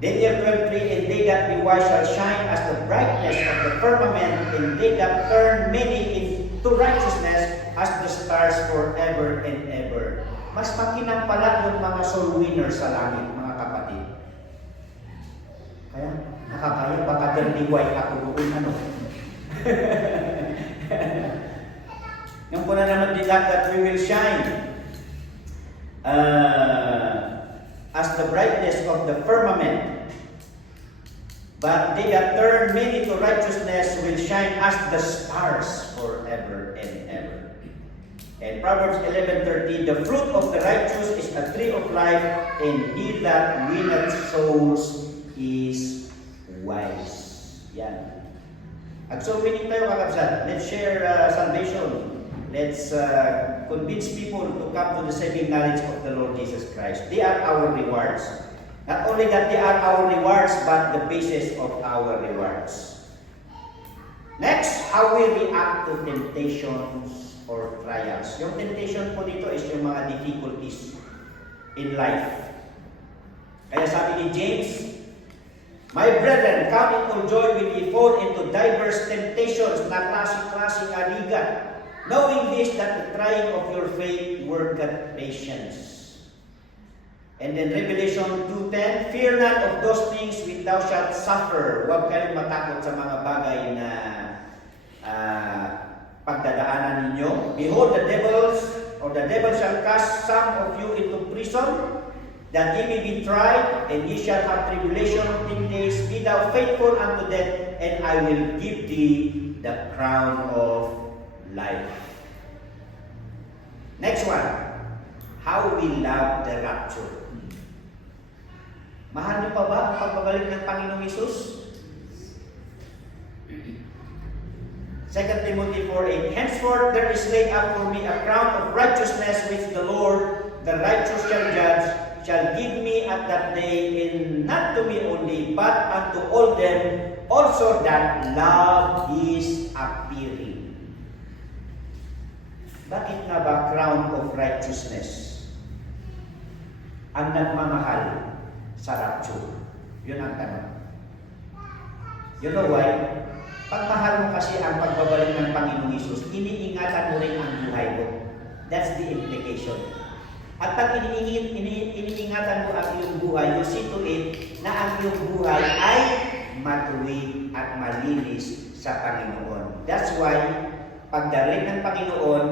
Daniel 12:3, and they that be wise shall shine as the brightness of the firmament, and they that turn many into righteousness as the stars forever and ever. Mas makinang pala yung mga soul winners sa langit, mga kapatid. Kaya, nakakaya, baka dirty white ako doon, ano. Yung po na naman din that we will shine as the brightness of the firmament. but they that turn many to righteousness will shine as the stars forever and ever. And Proverbs 11:30, the fruit of the righteous is a tree of life, and he that winneth souls is wise. Yan. Ag-so-winning tayo, kakabsat. Let's share salvation. Let's convince people to come to the saving knowledge of the Lord Jesus Christ. They are our rewards. Not only that they are our rewards, but the basis of our rewards. Next, how we react to temptations or trials. Yung temptation po dito is yung mga difficulties in life. Kaya sabi ni James, my brethren, count it all joy when ye fall into diverse temptations na klase-klaseng aligan, knowing this, that the trying of your faith worketh patience. And then Revelation 2:10, fear not of those things which thou shalt suffer. Huwag kayong matakot sa mga bagay na pagdadaanan ninyo. Behold, the devil shall cast some of you into prison, that ye may be tried, and ye shall have tribulation of 10 days. Be thou faithful unto death, and I will give thee the crown of life. Next one, how we love the rapture. Mahal niyo pa ba ang pagbabalik ng Panginoong Hesus? 2 Timothy 4:8, henceforth there is laid up for me a crown of righteousness, which the Lord, the righteous shall judge, shall give me at that day, and not to me only, but unto all them also that love His appearing. Bakit nga ba crown of righteousness ang nagmamahal sa rapture? Yun ang tanong. You know why? Pag mahal mo kasi ang pagbabalik ng Panginoong Hesus, iniingatan mo rin ang buhay mo. That's the implication. At pag iniingatan mo ang iyong buhay, you see to it na ang iyong buhay ay matuwid at malinis sa Panginoon. That's why, pagdating ng Panginoon,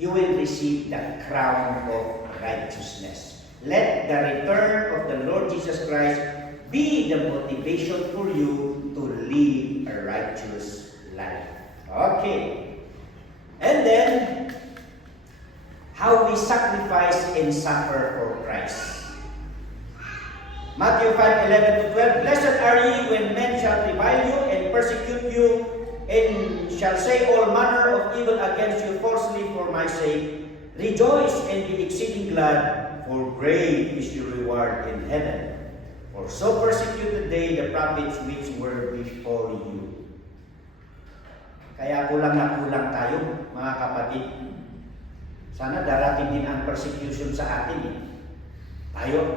you will receive the crown of righteousness. Let the return of the Lord Jesus Christ be the motivation for you to live a righteous life. Okay. And then, how we sacrifice and suffer for Christ. Matthew 5:11-12, blessed are ye when men shall revile you and persecute you, and shall say all manner of evil against you falsely for my sake. Rejoice and be exceeding glad, for great is your reward in heaven. For so persecuted they the prophets which were before you. Kaya kulang na kulang tayo, mga kapatid. Sana darating din ang persecution sa atin. Tayo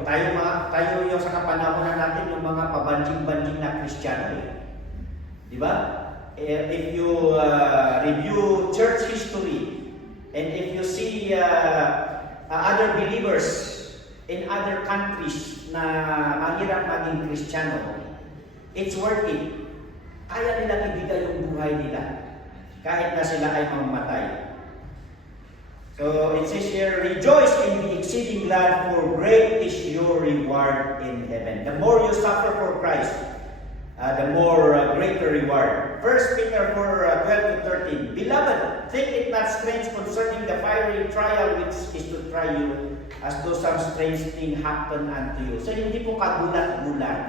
yung sa kapanahonan natin, yung mga pabanjing-banjing na Kristiyano. Di ba? If you review church history, and if you see other believers in other countries na mahirap maging Kristiyano, it's worth it. Kaya nilang ibigay yung buhay nila kahit na sila ay mamamatay. So it says here, rejoice and be exceeding glad, for great is your reward in heaven. The more you suffer for Christ, the more greater reward. 1 Peter 4:12-13, beloved, think it not strange concerning the fiery trial which is to try you, as though some strange thing happen unto you. So hindi po kagulat-gulat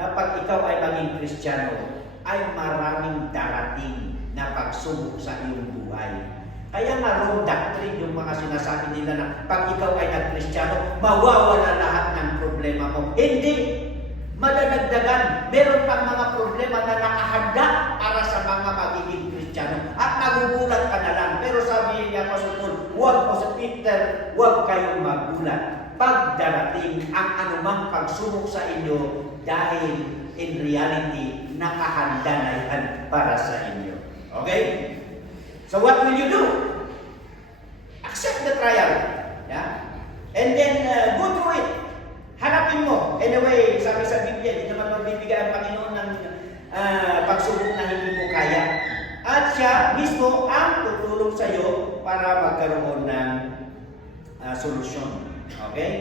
na pag ikaw ay maging Kristiyano, ay maraming darating na pagsubok sa iyong buhay. Kaya nga wrong doctrine yung mga sinasabi nila na pag ikaw ay nag-Kristiyano, mawawala lahat ng problema mo. Hindi! Madadagdagan. Meron pang mga problema na nakahanda para sa mga magiging Kristiyano. At nagugulat ka na lang. Pero sabi niya Pastor, huwag po sa Peter, huwag kayong magulat. Pag darating ang anumang pagsubok sa inyo, dahil in reality, nakahanda na yan para sa inyo. Okay? So what will you do? Accept the trial. Yeah? And then go through it. Hanapin mo. Anyway, sabi sa Biblia, hindi naman magbibigay ang Panginoon ng pagsubok na hindi mo kaya. At siya mismo ang tutulong sa iyo para magkaroon ng solusyon. Okay?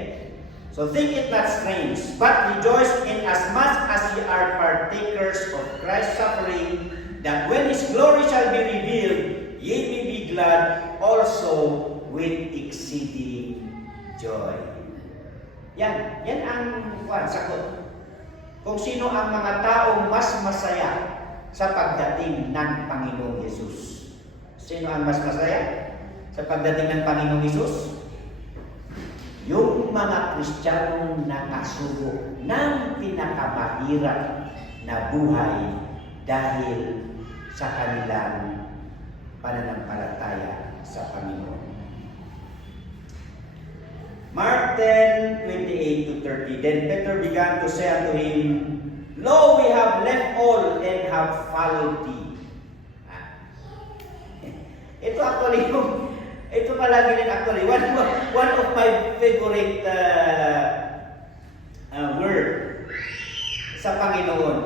So think it not strange, but rejoice in as much as ye are partakers of Christ's suffering, that when His glory shall be revealed, ye may be glad also with exceeding joy. Yan ang sagot. Kung sino ang mga taong mas masaya sa pagdating ng Panginoong Hesus. Sino ang mas masaya sa pagdating ng Panginoong Hesus? Yung mga Kristiyanong nakasugo ng pinakamahirap na buhay dahil sa kanilang pananampalataya sa Panginoon. Mark 10:28-30. Then Peter began to say unto him, Lo, we have left all and have followed thee. Ito actually ito palagi rin actually one of my favorite word sa Panginoon.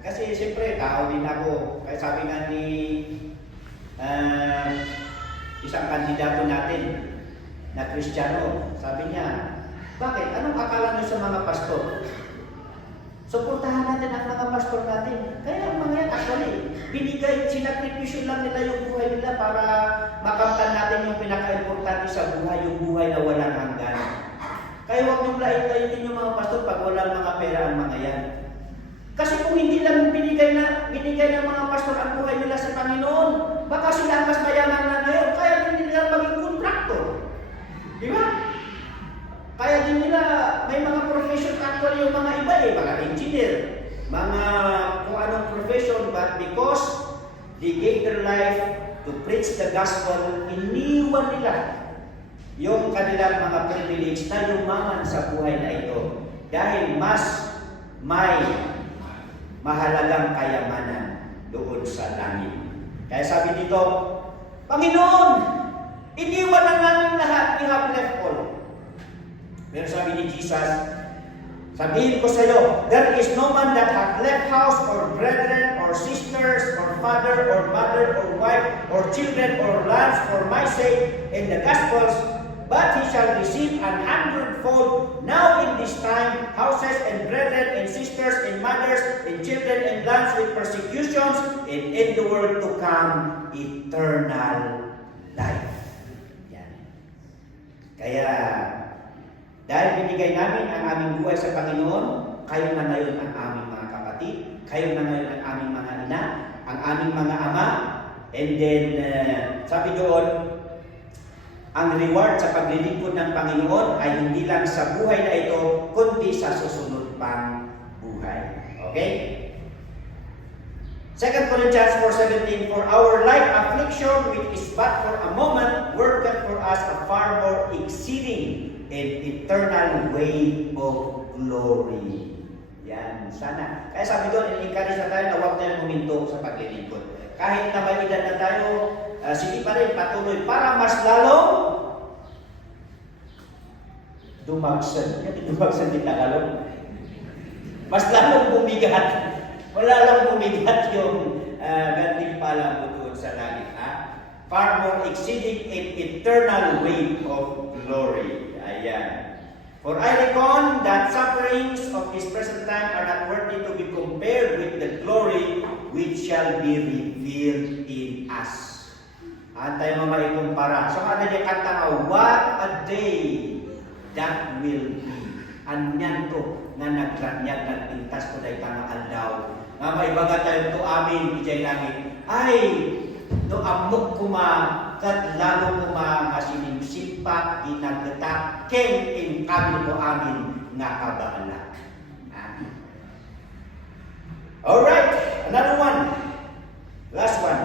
Kasi siyempre tao din ako. Kaya sabi nga ni isang kandidato natin na Kristiyano, sabi niya, bakit? Anong akala niyo sa mga pastor? Suportahan natin ang mga pastor natin. Kaya ang mga yan, actually, sinakripisyo lang nila yung buhay nila para makamtan natin yung pinaka-importante sa buhay, yung buhay na walang hanggan. Kaya huwag niyong lait-laitin yung mga pastor pag walang mga pera ang mga yan. Kasi kung hindi lang binigay ng mga pastor ang buhay nila sa Panginoon, baka sila mas mayaman na ngayon, kaya din nila maging kontraktor. Di ba? Kaya din nila, may mga profession actually yung mga iba mga engineer, mga kung anong profession, but because they gave their life to preach the gospel, iniwan nila yung kanilang mga privilege na yumaman sa buhay na ito dahil mas may mahalagang kayamanan doon sa langit. Kaya sabi dito, Panginoon, iniwan na namin lahat, we have left all. Pero sabi ni Jesus, sabihin ko sa iyo, there is no man that hath left house or brethren or sisters or father or mother or wife or children or lands for my sake in the Gospels, but he shall receive 100-fold now in this time houses and brethren and sisters and mothers and children and lands with persecutions, and in the world to come eternal life. Yan. Kaya dahil binigay namin ang aming buhay sa Panginoon, kayo na ngayon ang aming mga kapatid, kayo na ngayon ang aming mga ina, ang aming mga ama, and then sabi doon, ang reward sa paglilingkod ng Panginoon ay hindi lang sa buhay na ito, kundi sa susunod pang buhay. Okay? 2 Corinthians 4:17, For our light affliction, which is but for a moment, worketh for us a far more exceeding and eternal weight of glory. Yan, sana. Kaya sabi doon, encourage na tayo na huwag tayong huminto sa paglilingkod. Kahit na may edad na tayo, sige pa rin, patuloy para mas lalong dumagsan. Yan, dumagsan din Tagalog. Mas lalong bumigat. Wala lang bumigat yung gantimpala mo doon sa langit. Far more exceeding an eternal weight of glory. Ayan. For I reckon that sufferings of this present time are not worthy to be compared with the glory which shall be revealed in us. Antay mo maikumpara. So ano niya kanta nga, what a day that will be. Anyan to nga nagranyag nagpintas ko dahil tanga aldaw. Nga maibaga tayo to amin, ijay langit. Ay, to amok kuma, kat lalo kuma nga sinimsipak, ginagata, ken in kami ko amin nga kabaala. Alright, another one. Last one.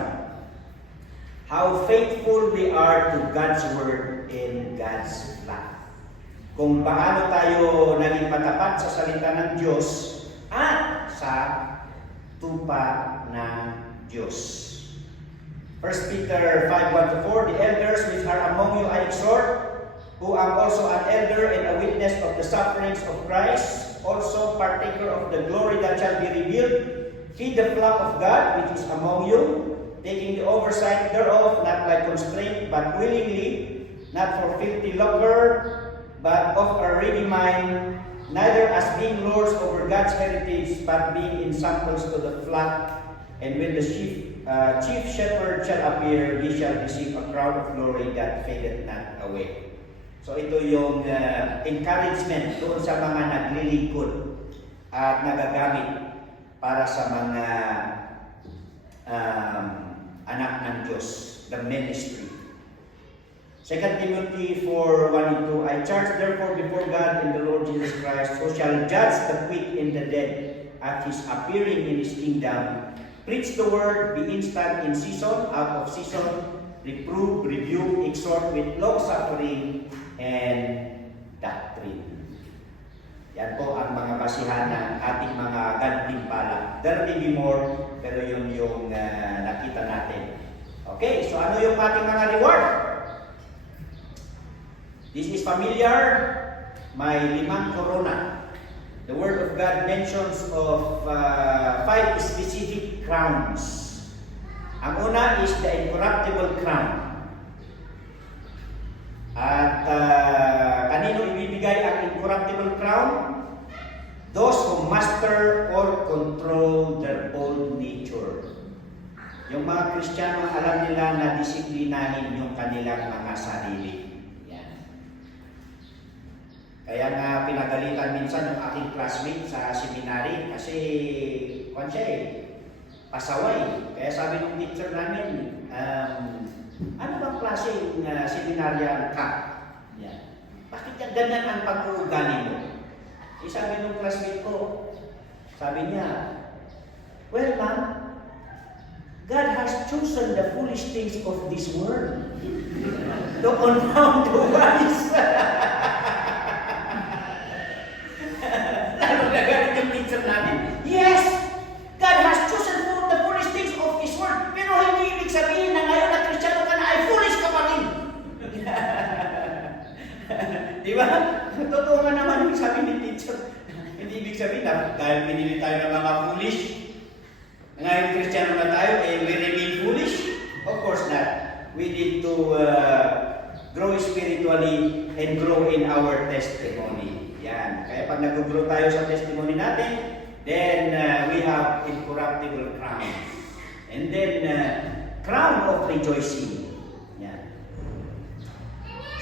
How faithful we are to God's word and God's love. Kung paano tayo naging matapat sa salita ng Diyos at sa tupa ng Diyos. 1 Peter 5:1-4, The elders which are among you I exhort, who am also an elder and a witness of the sufferings of Christ, also partaker of the glory that shall be revealed, feed the flock of God which is among you, taking the oversight thereof, not by constraint, but willingly, not for filthy lucre, but of a ready mind, neither as being lords over God's heritage, but being ensamples to the flock. And when the chief shepherd shall appear, he shall receive a crown of glory that fadeth not away. So ito yung encouragement doon sa mga naglilingkod at nagagamit para sa mga anak ng Diyos, the ministry. 2 Timothy 4:1 and 2, I charge therefore before God and the Lord Jesus Christ, who shall judge the quick and the dead at his appearing in his kingdom. Preach the word, be instant in season, out of season, reprove, rebuke, exhort with long suffering and doctrine. Yan po ang mga basihan ng ating mga gantimpala. There may be more, pero yun yung nakita natin. Okay, so ano yung ating mga reward? This is familiar. May 5 corona. The Word of God mentions of 5 specific crowns. Ang una is the incorruptible crown. At kanino ibibigay ang incorruptible crown? Those who master or control their own nature. Yung mga Kristiyano, alam nila na disiplinahin yung kanilang mga sarili. Kaya nga pinagalitan minsan yung aking classmate sa seminary kasi kung siya pasaway. Kaya sabi ng teacher namin, ano bang klase yung seminaryan ka? Yan. Bakit yan ganyan ang pag-uugali mo? Sabi ng classmate ko, sabi niya, well ma'am, God has chosen the foolish things of this world to confound the wise. Yes, God has chosen for the foolish things of this world. Pero hindi ibig sabihin na ngayon na Kristiyano ka na ay foolish ka pa rin. Di ba? Totoo nga naman yung sabi ni teacher. Hindi ibig sabihin na dahil pinili tayo ng mga foolish, ngayon Kristiyano na tayo, we remain foolish? Of course not. We need to grow spiritually and grow in our testimony. Yan. Kaya pag nag-grow tayo sa testimony natin, then we have incorruptible crown. And then crown of rejoicing. Yan.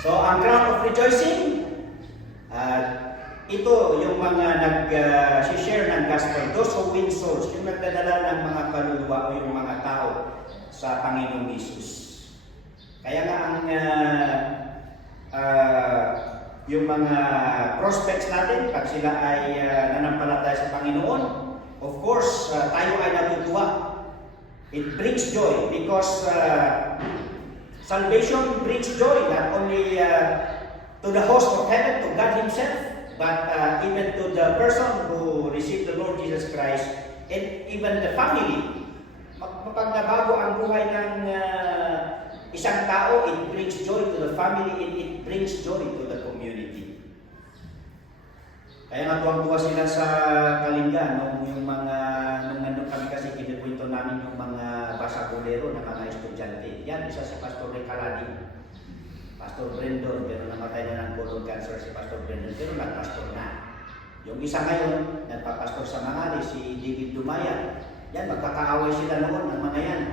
So ang crown of rejoicing, ito yung mga nag-share ng gospel, those who win souls, yung nagdadala ng mga kaluluwa o yung mga tao sa Panginoong Jesus. Kaya nga ang yung mga prospects natin, pag sila ay nanampalataya sa Panginoon, of course, tayo ay natutuwa. It brings joy because salvation brings joy not only to the host of heaven, to God Himself, but even to the person who received the Lord Jesus Christ and even the family. Pag nabago ang buhay ng isang tao, it brings joy to the family and it brings joy to the community. Kaya nga tuwang-tuwa sila sa Kalinga, nung nandun kami kasi kinukwento namin yung mga basagulero na mga estudyante. Yan, isa si Pastor Recaladi, Pastor Brendon, pero namatay na ng colon cancer si Pastor Brendon, pero nagpastor na. Yung isa ngayon, nagpapastor sa Mangari, si David Dumaya. Yan, magkakaaway sila noon, ang mga yan.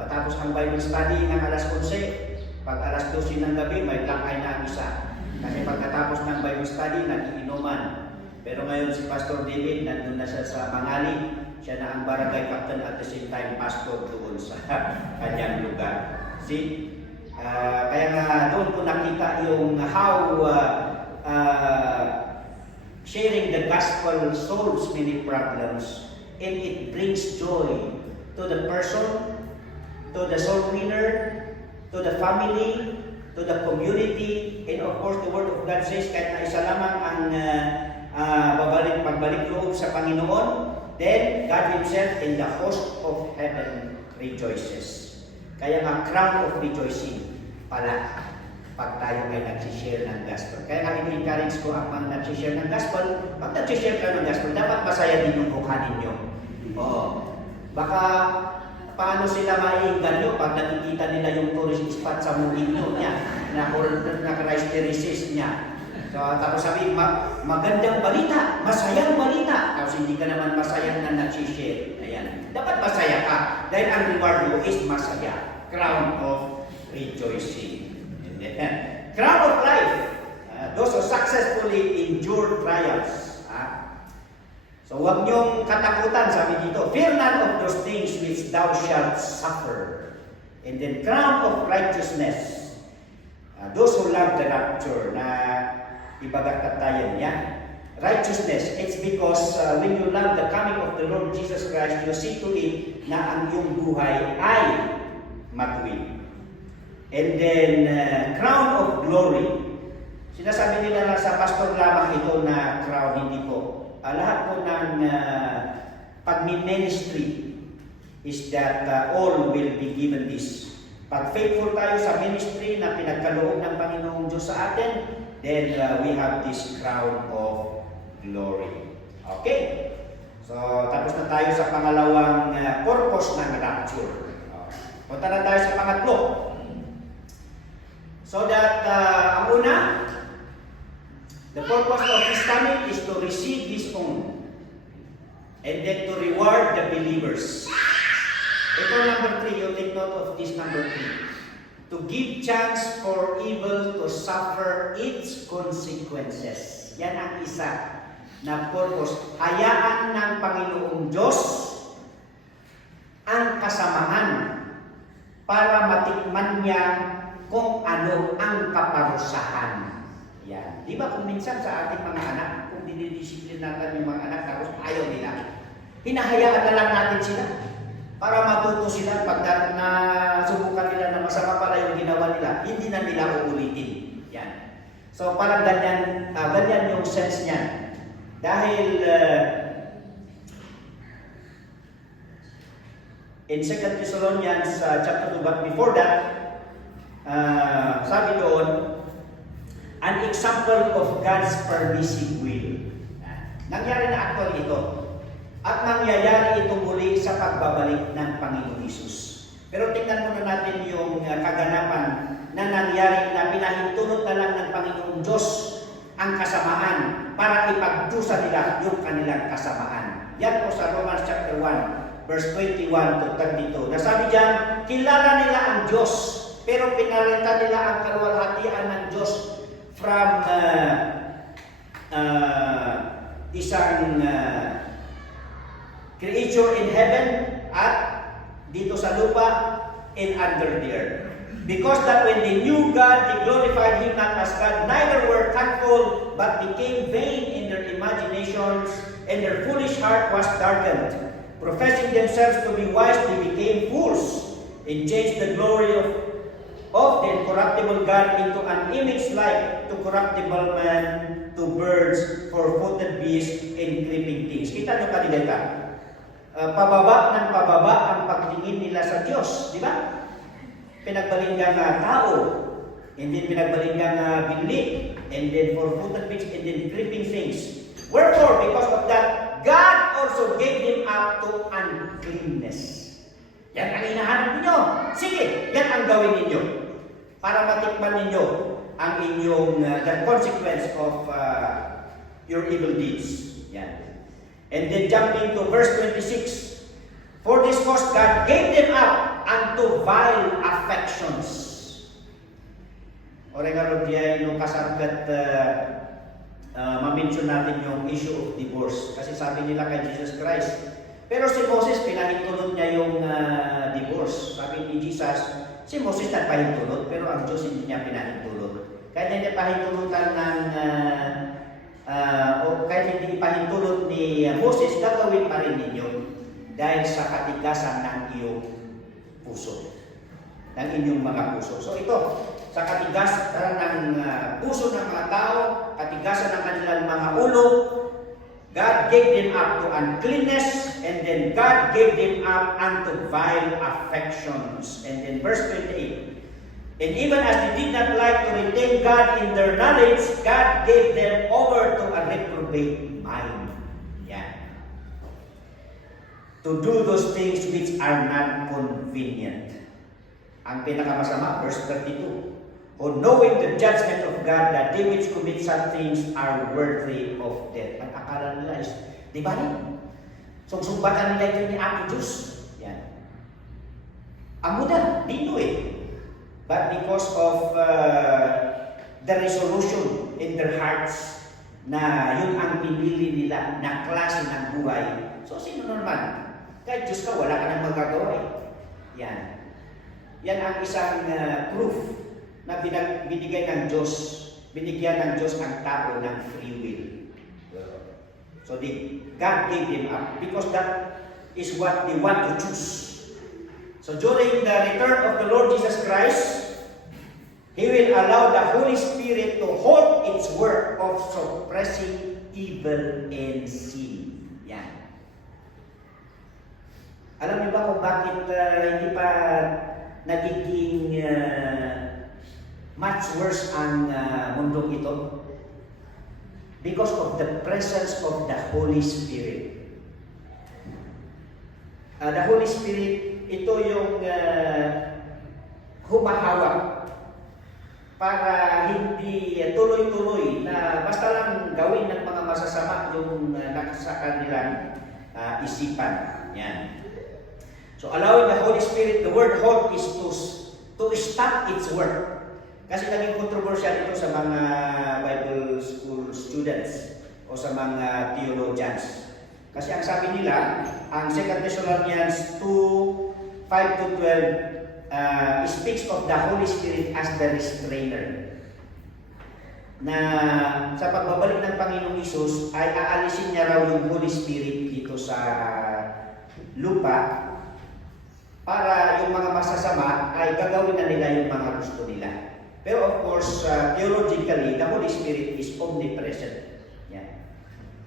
Matapos ang Bible study ng alas 11, pag alas 12 ng gabi, may black eye na isa. Kasi pagkatapos ng Bible study, nag-iinuman. Pero ngayon si Pastor David, nandun na siya sa Mangali. Siya na ang barangay captain at the same time pastor doon sa kanyang lugar. See? Kaya nga doon ko nakita yung how sharing the gospel solves many problems and it brings joy to the person, to the soul winner, to the family, to the community, and of course the Word of God says kahit na isa lamang ang pagbalik loob sa Panginoon, then God Himself in the host of heaven rejoices. Kaya nga crown of rejoicing pala pag tayo ay nagsishare ng gospel. Kaya nga in-encourage ko ang mga nagsishare ng gospel, pag nagsishare ka ng gospel, dapat masaya din yung mukha ninyo. Baka paano sila maiinganyo pag nakikita nila yung tourist spot sa Mugino niya. na characteristics niya. So, tapos sabi, magandang balita, masayang balita. Tapos hindi ka naman masayang na nag-share. Ayan. Dapat masaya ka. Dahil ang reward mo is masaya. Crown of rejoicing. Crown of life. Those who successfully endure trials. So huwag niyong katakutan, sabi dito. Fear none of those things which thou shalt suffer. And then crown of righteousness. Those who love the rapture, na ibagakatayan niya. Righteousness, it's because when you love the coming of the Lord Jesus Christ, you see to it na ang iyong buhay ay matuwid. And then, crown of glory. Sinasabi nila na sa pastor lamang ito na crown, hindi po. Lahat po ng pag-ministry is that all will be given this. Pag faithful tayo sa ministry na pinagkaloob ng Panginoong Diyos sa atin, then we have this crown of glory. Okay? So, tapos na tayo sa pangalawang purpose ng rapture. Punta na tayo sa pangatlo. So that, ang una, the purpose of His coming is to receive His own and then to reward the believers. Ito number 3, you take note of this number 3. To give chance for evil to suffer its consequences. Yan ang isa na purpose. Hayaan ng Panginoong Diyos ang kasamahan para matikman niya kung ano ang kaparusahan. Yan. Di ba kung minsan sa ating mga anak, kung dinidisiplin natin yung mga anak, tapos ayaw nila, hinahayaan na lang natin sila para matuto sila pag nasubukan nila na masama pala yung ginawa nila, hindi na nila uulitin. Yan. So parang ganyan yung sense niya. Dahil in 2 Thessalonians chapter 2, but before that, sabi doon, an example of God's permissive will. Nangyari na actually ito. At mangyayari ito muli sa pagbabalik ng Panginoon Hesus. Pero tingnan muna natin yung kaganapan na nangyari na pinahintulot na lang ng Panginoong Diyos ang kasamaan para ipagdusa nila yung kanilang kasamaan. Yan po sa Romans chapter 1, verse 21 to 32. Nasabi dyan, kilala nila ang Diyos, pero pinalitan nila ang kaluwalhatian ng Diyos from isang creature in heaven at dito sa lupa and under the earth. Because that when they knew God, they glorified Him not as God, neither were thankful, but became vain in their imaginations, and their foolish heart was darkened. Professing themselves to be wise, they became fools, and changed the glory of the incorruptible God into an image like to corruptible man, to birds, four-footed beasts, and creeping things. Kita nyo kanilita? Pababa ng pababa ang pagtingin nila sa Diyos. Di ba? Pinagbalinggang tao, and then pinagbalinggang binli, and then four-footed beasts, and then creeping things. Wherefore, because of that, God also gave them up to uncleanness. Yan ang hinahanap ninyo. Sige, yan ang gawin ninyo. Para matikman ninyo ang inyong the consequence of your evil deeds. Yan. And then jumping to verse 26. For this cause God gave them up unto vile affections. O nga ron diya yung kasangkat ma-mention natin yung issue of divorce. Kasi sabi nila kay Jesus Christ, pero si Moses pinahintulot niya yung divorce. Sabi ni Jesus, si Moses nagpahintulot, pero ang Diyos hindi niya pinahintulot. Kaya niya pahintulutan ng o kahit hindi ipahintulot ni Moses, gagawin pa rin ninyo dahil sa katigasan ng iyong puso, ng inyong mga puso. So ito, sa katigasan ng puso ng mga tao, katigasan ng kanilang mga ulo, God gave them up to uncleanness, and then God gave them up unto vile affections. And then verse 28, and even as they did not like to retain God in their knowledge, God gave them over to a reprobate mind. Yan. To do those things which are not convenient. Ang pinakamasama, verse 32. who knowing the judgment of God, that they which commit such things are worthy of death. Ang akala nila is, di ba rin? Sumbatan nila ito ni Apo Diyos. Yan. Ang muda, dino eh. But because of the resolution in their hearts na yun ang pinili nila na klase ng buhay, so sino naman? Kahit Diyos ka, wala ka nang magagawa eh. Yan. Yan ang isang proof na binigay ng Diyos, binigyan ng Diyos ang tao ng free will. So God gave them up because that is what they want to choose. So during the return of the Lord Jesus Christ, He will allow the Holy Spirit to hold its work of suppressing evil and sin. Yan. Alam niyo ba kung bakit hindi pa nagiging much worse ang mundong ito? Because of the presence of the Holy Spirit. The Holy Spirit, ito yung humahawak para hindi tuloy-tuloy na basta lang gawin ng mga masasama yung nasa kanilang isipan. Yan. So allowing the Holy Spirit, the word hold is to stop its work. Kasi naging controversial ito sa mga Bible school students o sa mga theologians. Kasi ang sabi nila, ang 2 Thessalonians 2, 5-12 speaks of the Holy Spirit as the restrainer. Na sa pagbabalik ng Panginoong Hesus ay aalisin niya raw yung Holy Spirit dito sa lupa para yung mga masasama ay gagawin na nila yung mga gusto nila. Pero of course, theologically, the Holy Spirit is omnipresent. Yeah.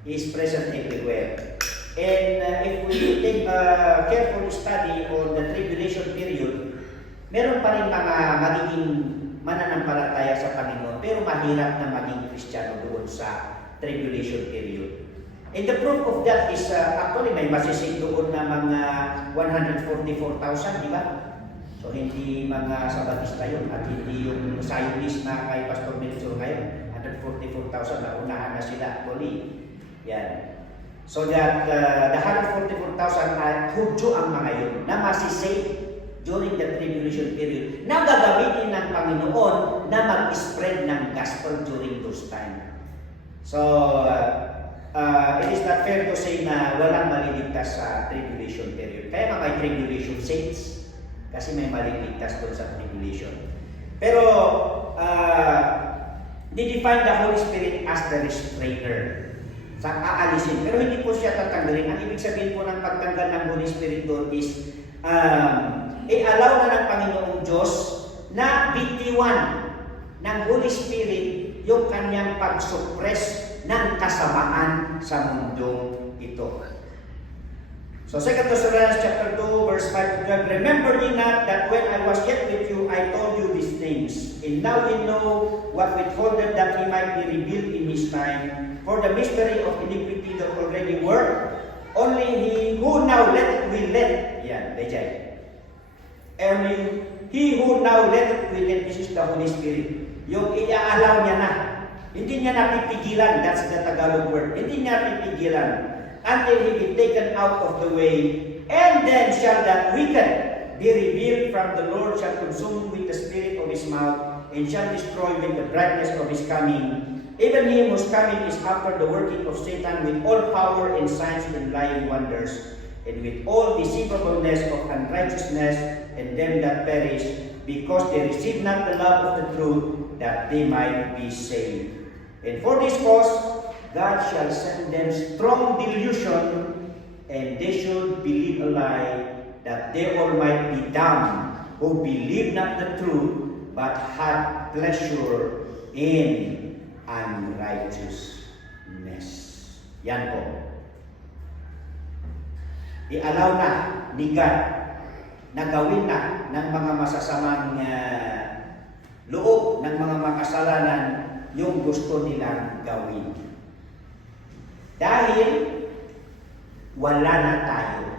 He is present everywhere. And if we take a careful study on the tribulation period, meron pa rin mga magiging mananampalataya sa Panginoon, pero mahirap na maging Kristiyano doon sa tribulation period. And the proof of that is, actually may masisig doon na mga 144,000, di ba? So hindi mga Sabatista yun at hindi yung Zionist na kay Pastor Melchor ngayon. 144,000 na unahan na sila actually. Yan. So that the 144,000 ay Hudyo ang mga yun na masisave during the tribulation period na gagamitin ng Panginoon na mag-spread ng gospel during those time. So it is not fair to say na walang maliligtas sa tribulation period. Kaya nga may tribulation saints. Kasi may maliligtas doon sa tribulation. Pero, define the Holy Spirit as the restrainer. Sa aalisin. Pero hindi po siya tatanggalin. Ang ibig sabihin po ng pagtanggal ng Holy Spirit doon is, i-allow na ng Panginoong Diyos na bitiwan ng Holy Spirit yung kanyang pag-suppress ng kasamaan sa mundong ito. So 2 Thessalonians chapter 2, verse 5-12, remember ye not that when I was yet with you, I told you these things. And now ye know what withholdeth that he might be revealed in his time. For the mystery of iniquity that already worked, only he who now letteth will let. Yan, Bejay. Only he who now letteth will let. This is the Holy Spirit. Yung iaalaw niya na. Hindi niya napipigilan. That's the Tagalog word. Hindi niya napipigilan. Until he be taken out of the way, and then shall that wicked be revealed from the Lord, shall consume with the spirit of his mouth, and shall destroy with the brightness of his coming. Even him whose coming is after the working of Satan, with all power and signs and lying wonders, and with all deceivableness of unrighteousness, and them that perish, because they receive not the love of the truth, that they might be saved. And for this cause, God shall send them strong delusion, and they should believe a lie, that they all might be damned, who believe not the truth, but had pleasure in unrighteousness. Yan po. I-allow na ni God na gawin na ng mga masasamang loob ng mga makasalanan yung gusto nilang gawin. Dahil wala na tayo.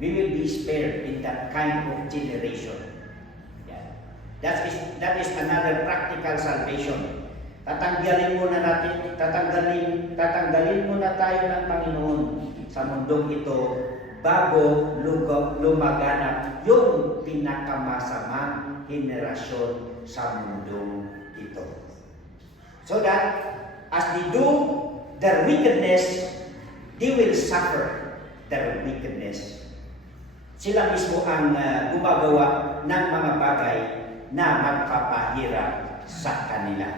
We will be spared in that kind of generation. That is another practical salvation. Tatanggalin muna tayo ng Panginoon sa mundong ito bago lumaganap yung pinakamasamang henerasyon sa mundong ito. So that as they do their wickedness, they will suffer their wickedness. Sila mismo ang gumagawa ng mga bagay na magpapahirap sa kanila.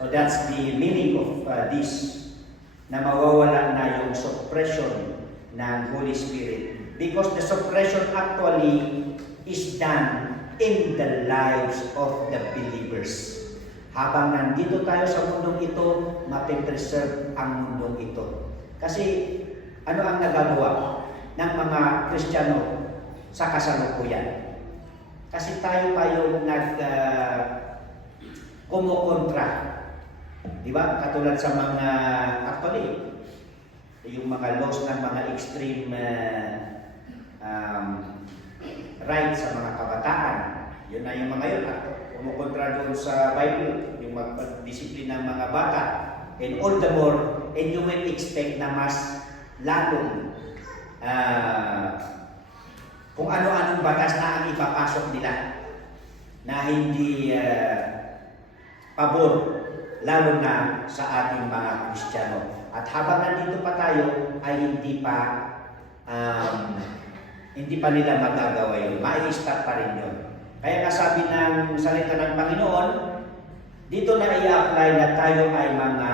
So that's the meaning of this, na mawawala na yung suppression ng Holy Spirit. Because the suppression actually is done in the lives of the believers. Habang nandito tayo sa mundong ito, mapipreserve ang mundong ito. Kasi ano ang nagagawa ng mga Kristiyano sa kasalukuyan? Kasi tayo pa yung kumukontra. Di ba? Katulad sa mga, actually, yung mga laws ng mga extreme rights sa mga kabataan. Yun na yung mga yun. Kumukontra doon sa Bible, yung magdisiplina ng mga bata. And all the more, and you will expect na mas lalong kung ano-anong batas na ang ipapasok nila na hindi pabor, lalo na sa ating mga Kristiyano. At habang nandito pa tayo, ay hindi pa nila magagawa yun. Mai-start pa rin yun. Kaya nasabi ng salita ng Panginoon, dito na i-apply na tayo ay mga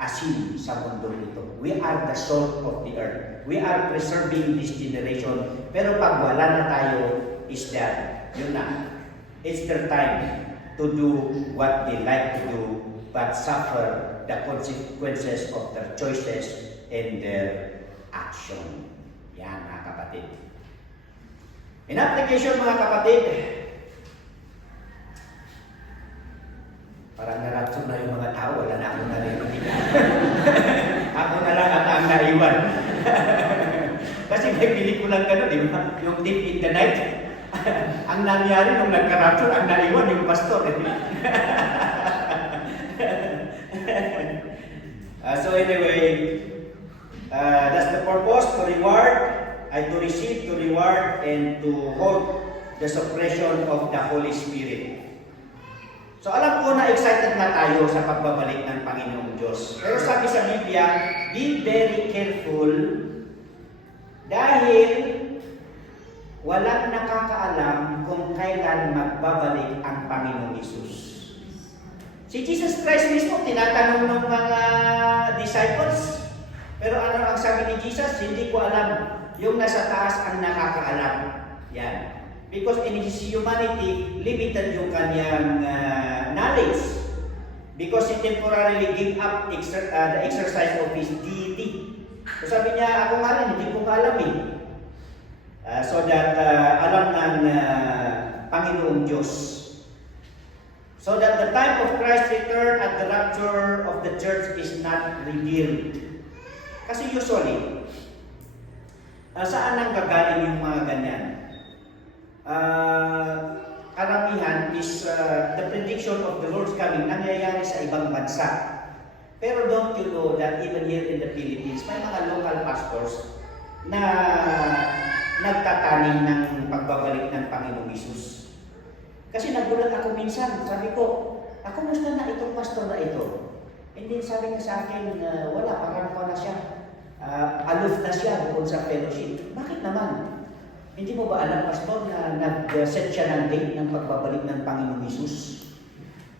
asin sa mundo ito. We are the salt of the earth. We are preserving this generation. Pero pag wala na tayo, is that, yun na. It's their time to do what they like to do, but suffer the consequences of their choices and their action. Yan, mga kapatid. In application, mga kapatid, parang naratso na yung mga tao, wala na akong narinig. Ako na lang at ang naiwan. Kasi may pelikulang gano'n, di ba? Yung Deep in the Night. Ang nangyari nung nagka-rapture, ang naiwan yung pastor. So anyway, that's the purpose, to reward, to receive, to reward, and to hold the suppression of the Holy Spirit. So alam ko na excited na tayo sa pagbabalik ng Panginoong Diyos. Pero sabi sa Biblia, be very careful dahil walang nakakaalam kung kailan magbabalik ang Panginoong Hesus. Si Jesus Christ mismo tinatanong ng mga disciples. Pero ano ang sabi ni Jesus? Hindi ko alam. Yung nasa taas ang nakakaalam. Yan. Because in His humanity, limited yung kanyang knowledge. Because He temporarily gave up the exercise of His deity. So sabi niya, ako nga rin, hindi ko alam eh. So that alam ng Panginoong Diyos. So that the time of Christ's return at the rapture of the church is not revealed. Kasi usually, saan nang gagaling yung mga ganyan? Karamihan is the prediction of the Lord's coming nangyayari sa ibang bansa. Pero don't you know that even here in the Philippines, may mga local pastors na nagtatanim ng pagbabalik ng Panginoong Hesus. Kasi nagulat ako minsan, sabi ko, kumusta na itong pastor na ito? And then sabi niya sa akin, wala, parang na siya. Aloof na siya bukod sa fellowship. Bakit naman? Hindi mo ba alam, pastor, na nag-set siya ng date ng pagbabalik ng Panginoong Hesus?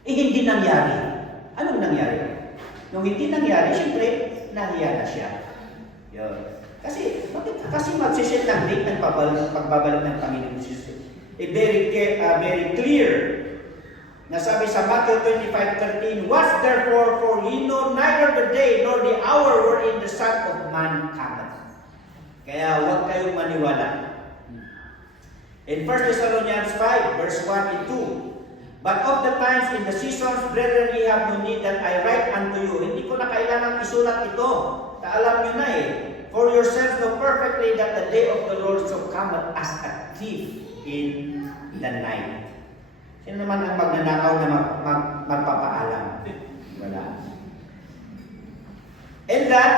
Hindi nangyari. Anong nangyari? Nung hindi nangyari, siyempre, nahiya na siya. Yun. Kasi, bakit? Kasi mag-set ng date ng pagbabalik ng Panginoong Hesus. Very clear na sabi sa Matthew 25:13, "Watch therefore, for ye know neither the day nor the hour wherein the Son of Man cometh." Kaya huwag kayong maniwala. In 1 Thessalonians 5, verse 1 and 2, "But of the times in the seasons, brethren, ye have no need that I write unto you." Hindi ko na kailangan isulat ito. Alam nyo na eh. "For yourselves know perfectly that the day of the Lord shall come as a thief in the night." Sino naman ang magnanakaw na magpapaalam? Wala. And that,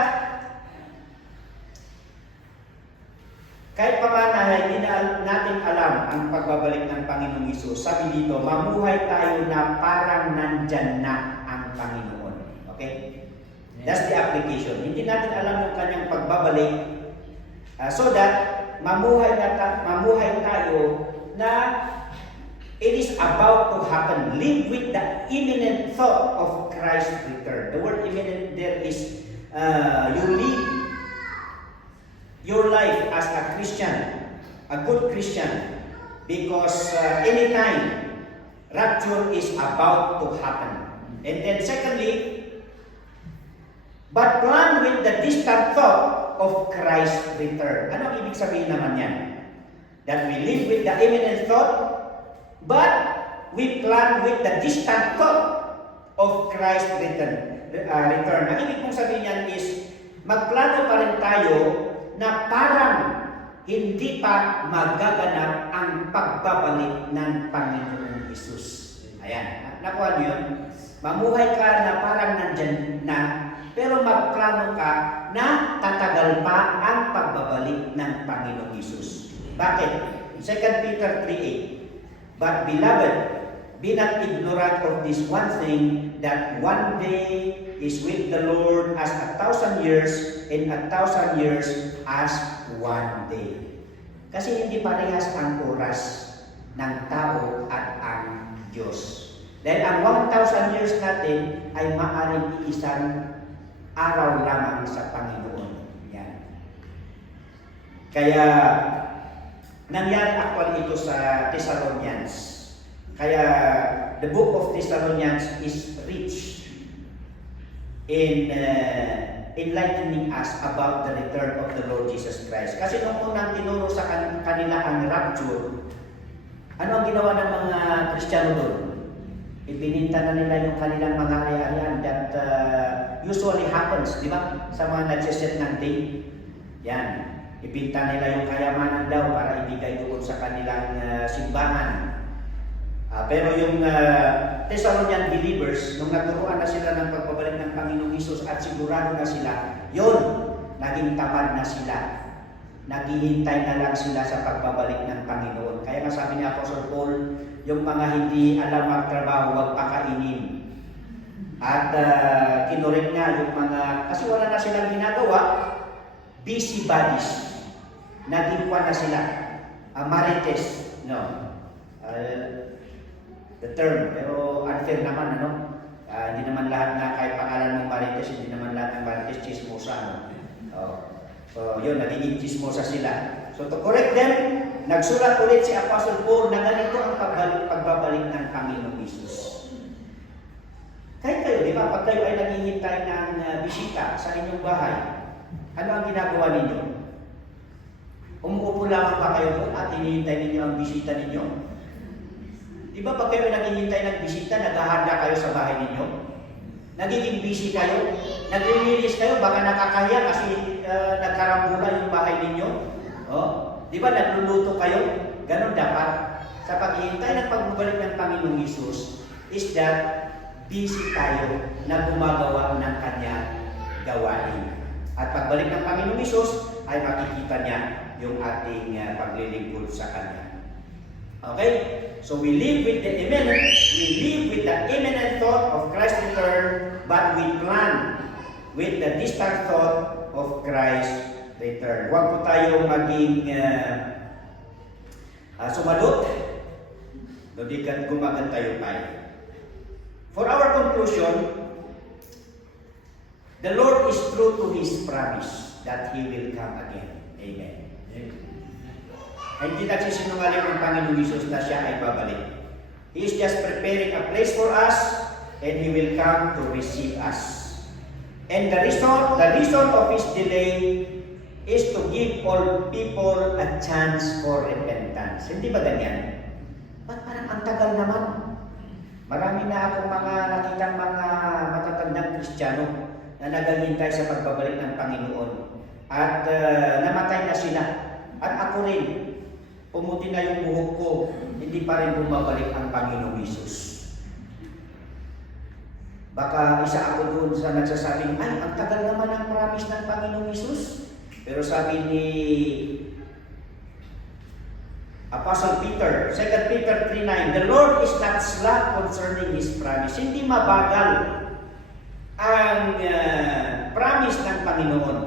kahit pa man na hindi natin alam ang pagbabalik ng Panginoong Hesus, sabi dito, mamuhay tayo na parang nandyan na ang Panginoon. Okay? That's the application. Hindi natin alam yung kanyang pagbabalik so that mamuhay tayo na it is about to happen. Live with the imminent thought of Christ's return. The word imminent there is you live your life as a Christian, a good Christian, because anytime rapture is about to happen. And then secondly, but plan with the distant thought of Christ's return. Ano ang ibig sabihin naman yan? That we live with the imminent thought, but we plan with the distant thought of Christ's return. Ang ibig kong sabihin yan is, magplano pa rin tayo na parang hindi pa magaganap ang pagbabalik ng Panginoong Hesus. Ayan, nakuha niyo yun? Mamuhay ka na parang nandyan na, pero magplano ka na tatagal pa ang pagbabalik ng Panginoong Hesus. Bakit? 2 Peter 3:8. But beloved, be not ignorant of this one thing, that one day is with the Lord as 1,000 years, and 1,000 years as one day. Kasi hindi parehas ang oras ng tao at ang Diyos. Dahil ang 1,000 years natin ay maaaring isang araw lamang sa Panginoon. Yan. Kaya, nangyari actually ito sa Thessalonians. Kaya, the book of Thessalonians is rich in enlightening us about the return of the Lord Jesus Christ. Kasi nung unang tinuro sa kanila ang rapture, ano ang ginawa ng mga Kristiyano doon? Ibininta na nila yung kanilang mga ari-arian that usually happens, di ba? Sa mga nagsiset ng day. Yan. Ibinta nila yung kayamanan daw para ibigay doon sa kanilang simbahan. Pero yung Thessalonian believers, nung naturuan na sila ng pagbabalik ng Panginoong Hesus at sigurado na sila, yun, naging tamad na sila. Naghihintay na lang sila sa pagbabalik ng Panginoon. Kaya nga sabi ni Apostle Paul, yung mga hindi alam magtrabaho, huwag pakainin. At kinurik niya yung mga, kasi wala na silang ginagawa, busy bodies. Naging na sila. Marites, no? The term, pero unfair naman, ano? Hindi naman lahat na kahit pangalan ng marites, hindi naman lahat ng marites chismosa, no? So, yun, nagiging chismosa sila. So, to correct them, nagsulat ulit si Apostle Paul na ganito ang pagbabalik ng Panginoong Hesus. Kahit kayo, di ba? Pag kayo ay naghihintay ng bisita sa inyong bahay, ano ang ginagawa ninyo? Umuupo lamang ba kayo doon at hinihintay ninyo ang bisita ninyo? Di ba pag kayo naghihintay ng bisita, naghahanda kayo sa bahay ninyo? Nagiging busy kayo? Naglilinis kayo? Baka nakakahiya kasi nagkarambula yung bahay ninyo? Di ba nagluluto kayo? Ganon dapat. Sa paghihintay ng pagbabalik ng Panginoong Hesus is that busy tayo na gumagawa ng kanyang gawain. At pagbalik ng Panginoong Hesus ay makikita niya yung ating paglilingkod sa Kanya. Okay? So we live with the imminent thought of Christ's return, but we plan with the distant thought of Christ's return. Huwag po tayong maging sumadot, hindi gumagantayo tayo. For our conclusion, the Lord is true to His promise that He will come again. Amen. Hindi nagsisinungaling ang Panginoong Hesus na siya ay babalik. He is just preparing a place for us and He will come to receive us. And the reason of His delay is to give all people a chance for repentance. Hindi ba ganyan? Ba't parang ang tagal naman? Marami na akong mga nakitang mga matatandang Kristiyano na naghihintay sa pagbabalik ng Panginoon. At namatay na sila. At ako rin. pumuti na yung buhok ko, hindi pa rin bumabalik ang Panginoong Hesus. Baka isa ako doon sa nagsasabing, ay, ang tagal naman ang promise ng Panginoong Hesus. Pero sabi ni Apostle Peter, 2 Peter 3:9, the Lord is not slack concerning His promise. Hindi mabagal ang promise ng Panginoon.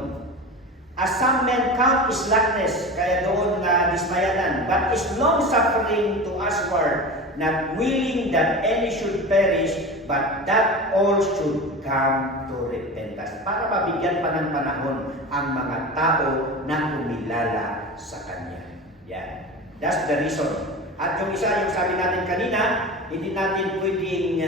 As some men count slackness, kaya doon na dismayanan, but is long-suffering to usward, not willing that any should perish, but that all should come to repentance. Para mabigyan pa ng panahon ang mga tao na kumilala sa Kanya. Yan. That's the reason. At yung isa, yung sabi natin kanina, hindi natin pwedeng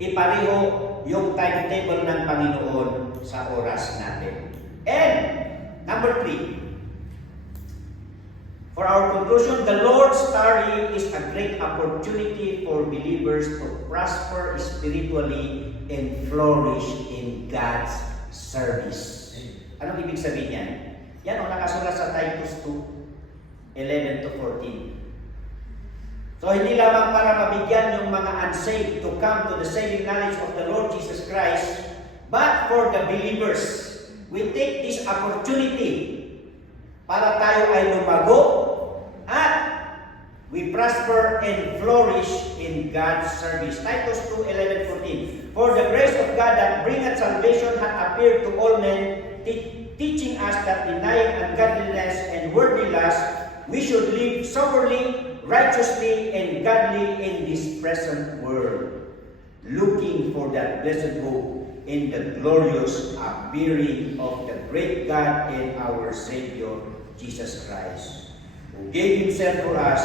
ipareho yung timetable ng Panginoon sa oras natin. And, number 3, for our conclusion, the Lord's tarry is a great opportunity for believers to prosper spiritually and flourish in God's service. Anong ibig sabihin yan? Yan ang nakasulat sa Titus 2:11-14. So, hindi lamang para mabigyan yung mga unsaved to come to the saving knowledge of the Lord Jesus Christ, but for the believers. We take this opportunity para tayo ay lumago at we prosper and flourish in God's service. Titus 2:11-14. For the grace of God that bringeth salvation hath appeared to all men, teaching us that denying ungodliness and worldly lust, we should live soberly, righteously, and godly in this present world, looking for that blessed hope in the glorious appearing of the great God and our Savior, Jesus Christ, who gave Himself for us,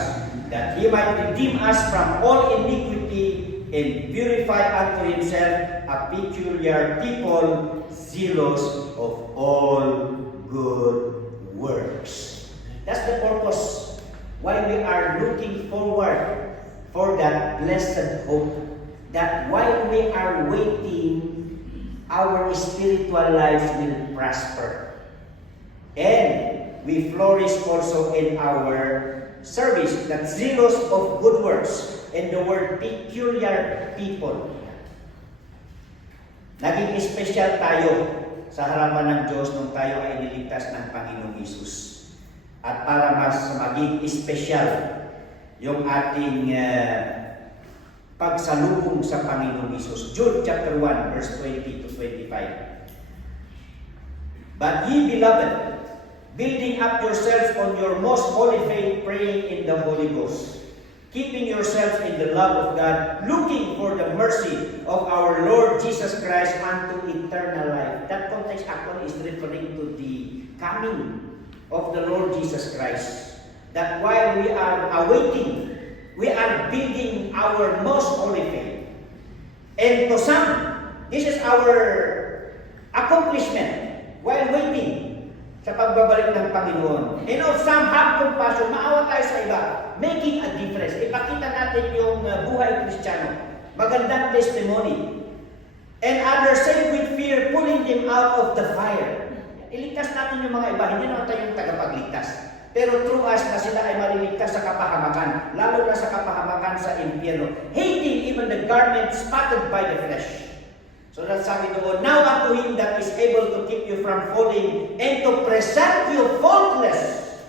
that He might redeem us from all iniquity and purify unto Himself a peculiar people, zealous of all good works. That's the purpose why we are looking forward for that blessed hope, that while we are waiting, our spiritual lives will prosper. And we flourish also in our service, that zealous of good works, and the word peculiar people. Naging special tayo sa harapan ng Diyos nung tayo ay niligtas ng Panginoong Hesus. At para mas maging special yung ating pagsalubong sa Panginoong Hesus. Jude chapter 1, verse 20-25. But ye, beloved, building up yourselves on your most holy faith, praying in the Holy Ghost, keeping yourselves in the love of God, looking for the mercy of our Lord Jesus Christ unto eternal life. That context actually is referring to the coming of the Lord Jesus Christ. That while we are awaiting, we are building our most holy faith. And to some, this is our accomplishment while waiting sa pagbabalik ng Panginoon. And of some have compassion, maawa tayo sa iba, making a difference. Ipakita natin yung buhay Kristiyano. Magandang testimony. And others save with fear, pulling them out of the fire. Iligtas natin yung mga iba, hindi naman tayo yung tagapagligtas. Pero through us na sila ay maliligtas sa kapahamakan, lalo na sa kapahamakan sa impyerno, hating even the garment spotted by the flesh. So that's sabi doon, now unto Him that is able to keep you from falling and to present you faultless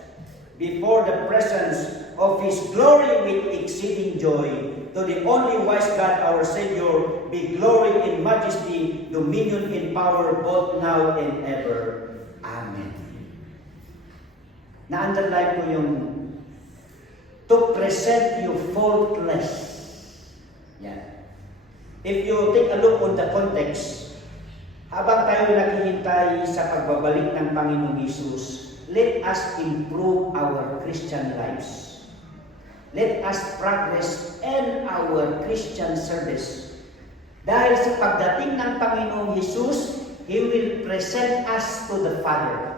before the presence of His glory with exceeding joy. To the only wise God our Savior be glory in majesty, dominion in power, both now and ever. Amen. Na-underline ko yung to present you faultless. Yan. If you take a look on the context, habang tayo naghihintay sa pagbabalik ng Panginoong Hesus, let us improve our Christian lives. Let us progress in our Christian service. Dahil sa pagdating ng Panginoong Hesus, He will present us to the Father.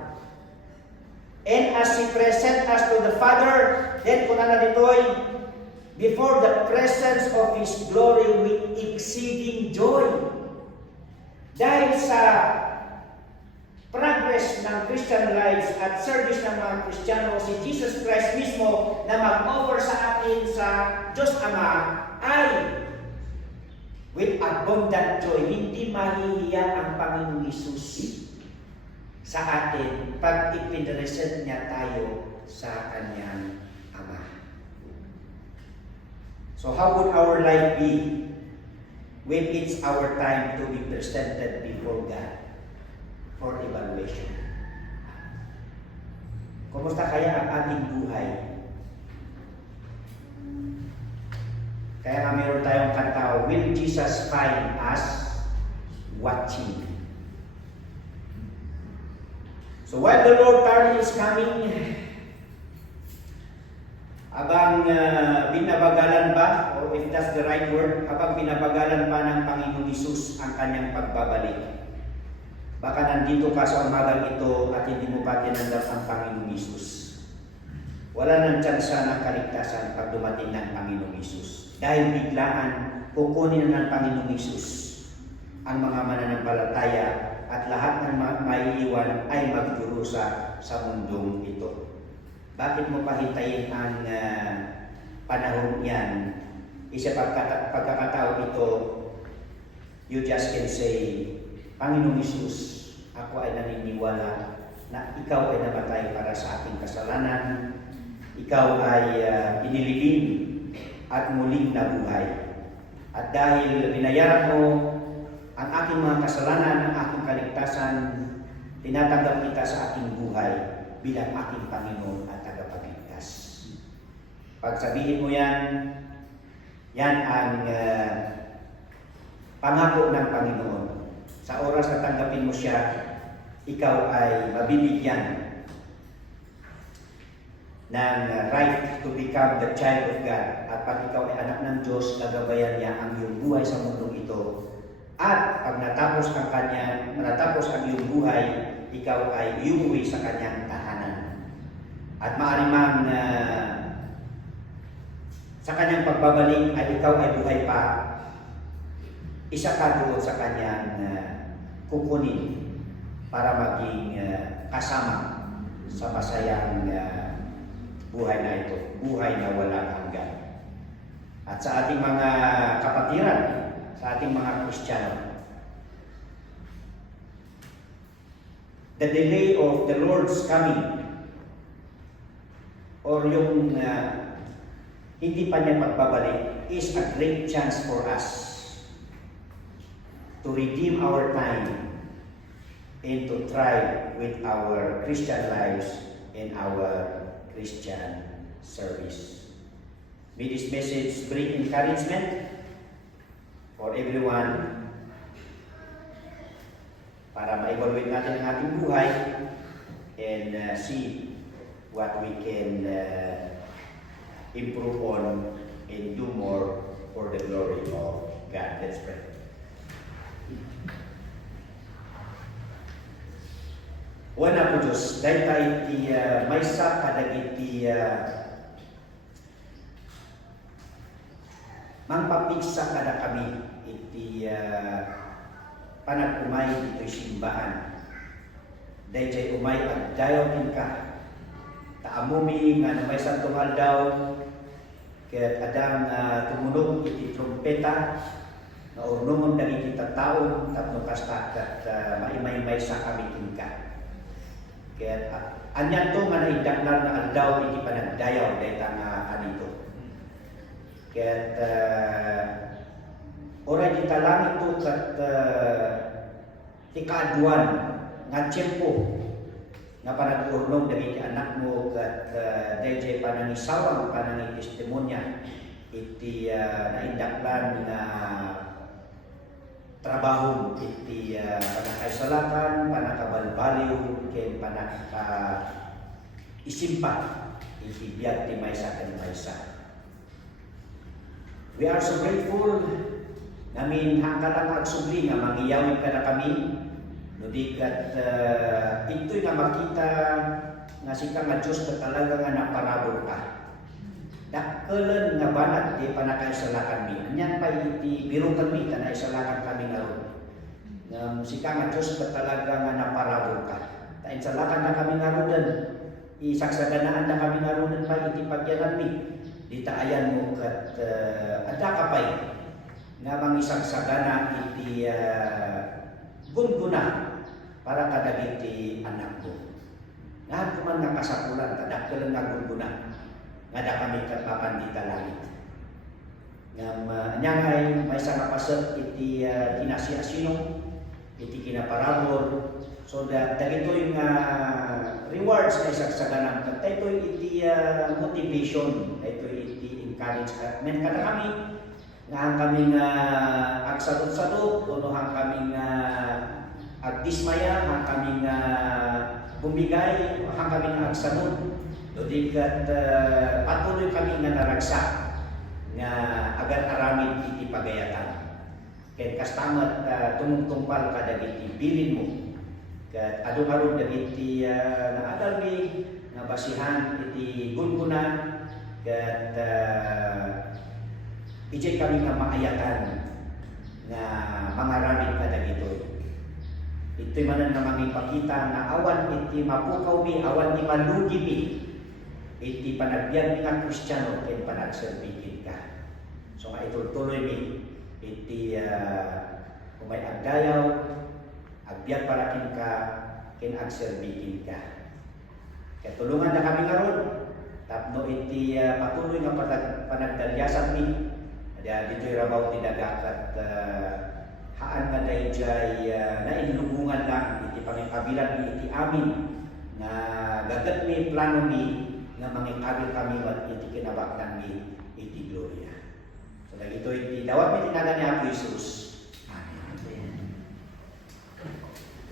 And as He present us to the Father, then kung na dito'y before the presence of His glory with exceeding joy. Dahil sa progress interest ng Christian lives at service ng mga Kristiyano, si Jesus Christ mismo na mag-offer sa atin sa Diyos Ama ay with abundant joy. Hindi mahihiya ang Panginoong Hesus sa atin pag ipinresent niya tayo sa Kanyang Ama. So how would our life be when it's our time to be presented before God for evaluation? Kumusta kaya ang ating buhay? Kaya nga meron tayong kanta, will Jesus find us watching? So while the Lord tardy is coming, habang binabagalan ba, or if that's the right word, habang binabagalan pa ng Panginoong Hesus ang kanyang pagbabalik, baka nandito ka sa umagang ito at hindi mo pa tinanggap ang Panginoong Hesus. Wala nang tsansa ng kaligtasan pag dumating ng Panginoong Hesus. Dahil biglaan, kukunin ng Panginoong Hesus ang mga mananampalataya at lahat ng maiiwan ay magdurusa sa mundong ito. Bakit mo pahintayin ang panahon yan? Isa pagkakataon ito, you just can say, Panginoong Hesus, ako ay naniniwala na ikaw ay namatay para sa ating kasalanan. Ikaw ay inilibing at muling nabuhay. At dahil binayaran mo ang aking mga kasalanan, ang aking kaligtasan, tinatanggap kita sa aking buhay bilang aking Panginoon at tagapagligtas. Pag sabihin mo yan, yan ang pangako ng Panginoon. Sa oras na tanggapin mo siya, ikaw ay mabibigyan ng right to become the child of God. At pag ikaw ay anak ng Diyos, gagabayan niya ang iyong buhay sa mundong ito. At pag natapos ang iyong buhay, ikaw ay iuwi sa kanyang tahanan. At maaari mang sa kanyang pagbabalik ay ikaw ay buhay pa, isa ka doon sa kanyang kukunin para maging kasama sa masayang buhay na ito, buhay na walang hanggan. At sa ating mga kapatiran, sa ating mga Kristiyano, the delay of the Lord's coming or yung hindi pa niya magbabalik is a great chance for us to redeem our time and to thrive with our Christian lives and our Christian service. May this message bring encouragement for everyone para ma-evaluate natin ang ating buhay and see what we can improve on and do more for the glory of God. Let's pray. Wana po Diyos, dahil tayo may sa kadagiti mangpapiksa kada kami iti panagumay dito'y simbahan. Dahil tayo umay at dayaw ka. Taamumi nga na may santong aldaw kaya't adang tumunog iti trumpeta na urnumon dagiti tattaon tapno kasta kat maimay-may sa kami ka. Kaya anyan to nga naidaklar na aldaw iti panagdayaw dahil nga anito. Kaya oray di talang ito kat tikaaduan nga tiyempo nga panag-urnog dagiti anak mo kat dahil panangisawang panangitestimonya iti naindaklan na trabaho iti panakaisalakan, panakabalbaliw, ken panaka-isimpa iti biyag ti maysa ken maysa. We are so grateful namin hangkalang agsubli nga mangyayawin ka na kami no di kat ito'y nga makita nga sika nga Diyos ka talaga nga naparabol ka. Dakkelan nga banat di panakaisalakan mi. Anyan pa iti birukan mi na isalakan kami ngayon. Sika nga Diyos ka talaga nga naparabol ka. Tainsalakan na kami ngarudan, isaksaganaan na kami ngarudan pa iti pagyanan mi. Dita ayan mo kat ada kapay nga mangisagsagana iti gunguna para kadagiti anak ko. Lahat ko man nakasapulan, kadagkalan na gunguna. Nga da kami katpapan dita langit. Nga ay may sangapaset iti kinasiasino, iti kinaparabor, so that dagito yung rewards na isagsaganan. Ito iti motivation, ito iti encouragement. Men kada kami, nga ang kaming agsadot-sadot, kuno ang kaming agdismaya, ang kaming bumigay, ang kaming agsanod. Doon kat patuloy kami nga naragsak nga agar aramid iti pagayatan. Ken kastamat tumungtungpal kadagiti bilin mo. Kat adung-adung dagiti naadalmi nga basihan iti gunguna kat ijay kami nga maayatan nga mangaramid kadagito. Ito'y manan nga mangipakita na awan iti mapukaw mi, awan ti malugi mi, iti panagbiag mi nga Kristiyano ken panagserbikin ka. So nga ituloy mi iti umay agdayaw, agbiag parakin ka, ken agserbikin ka. Kaya tulungan na kami karon tapno iti patuloy nga panagdalyasan mi. Dito'y rabaw ti dagakat haan nga dayjay nainlubungan lang iti pangikabilan mi iti amin nga gagat mi plano mi nga mangikabil kami wat iti kinabaktan mi iti gloria. So dagito iti dawat mi tinagan ni Apo Jesus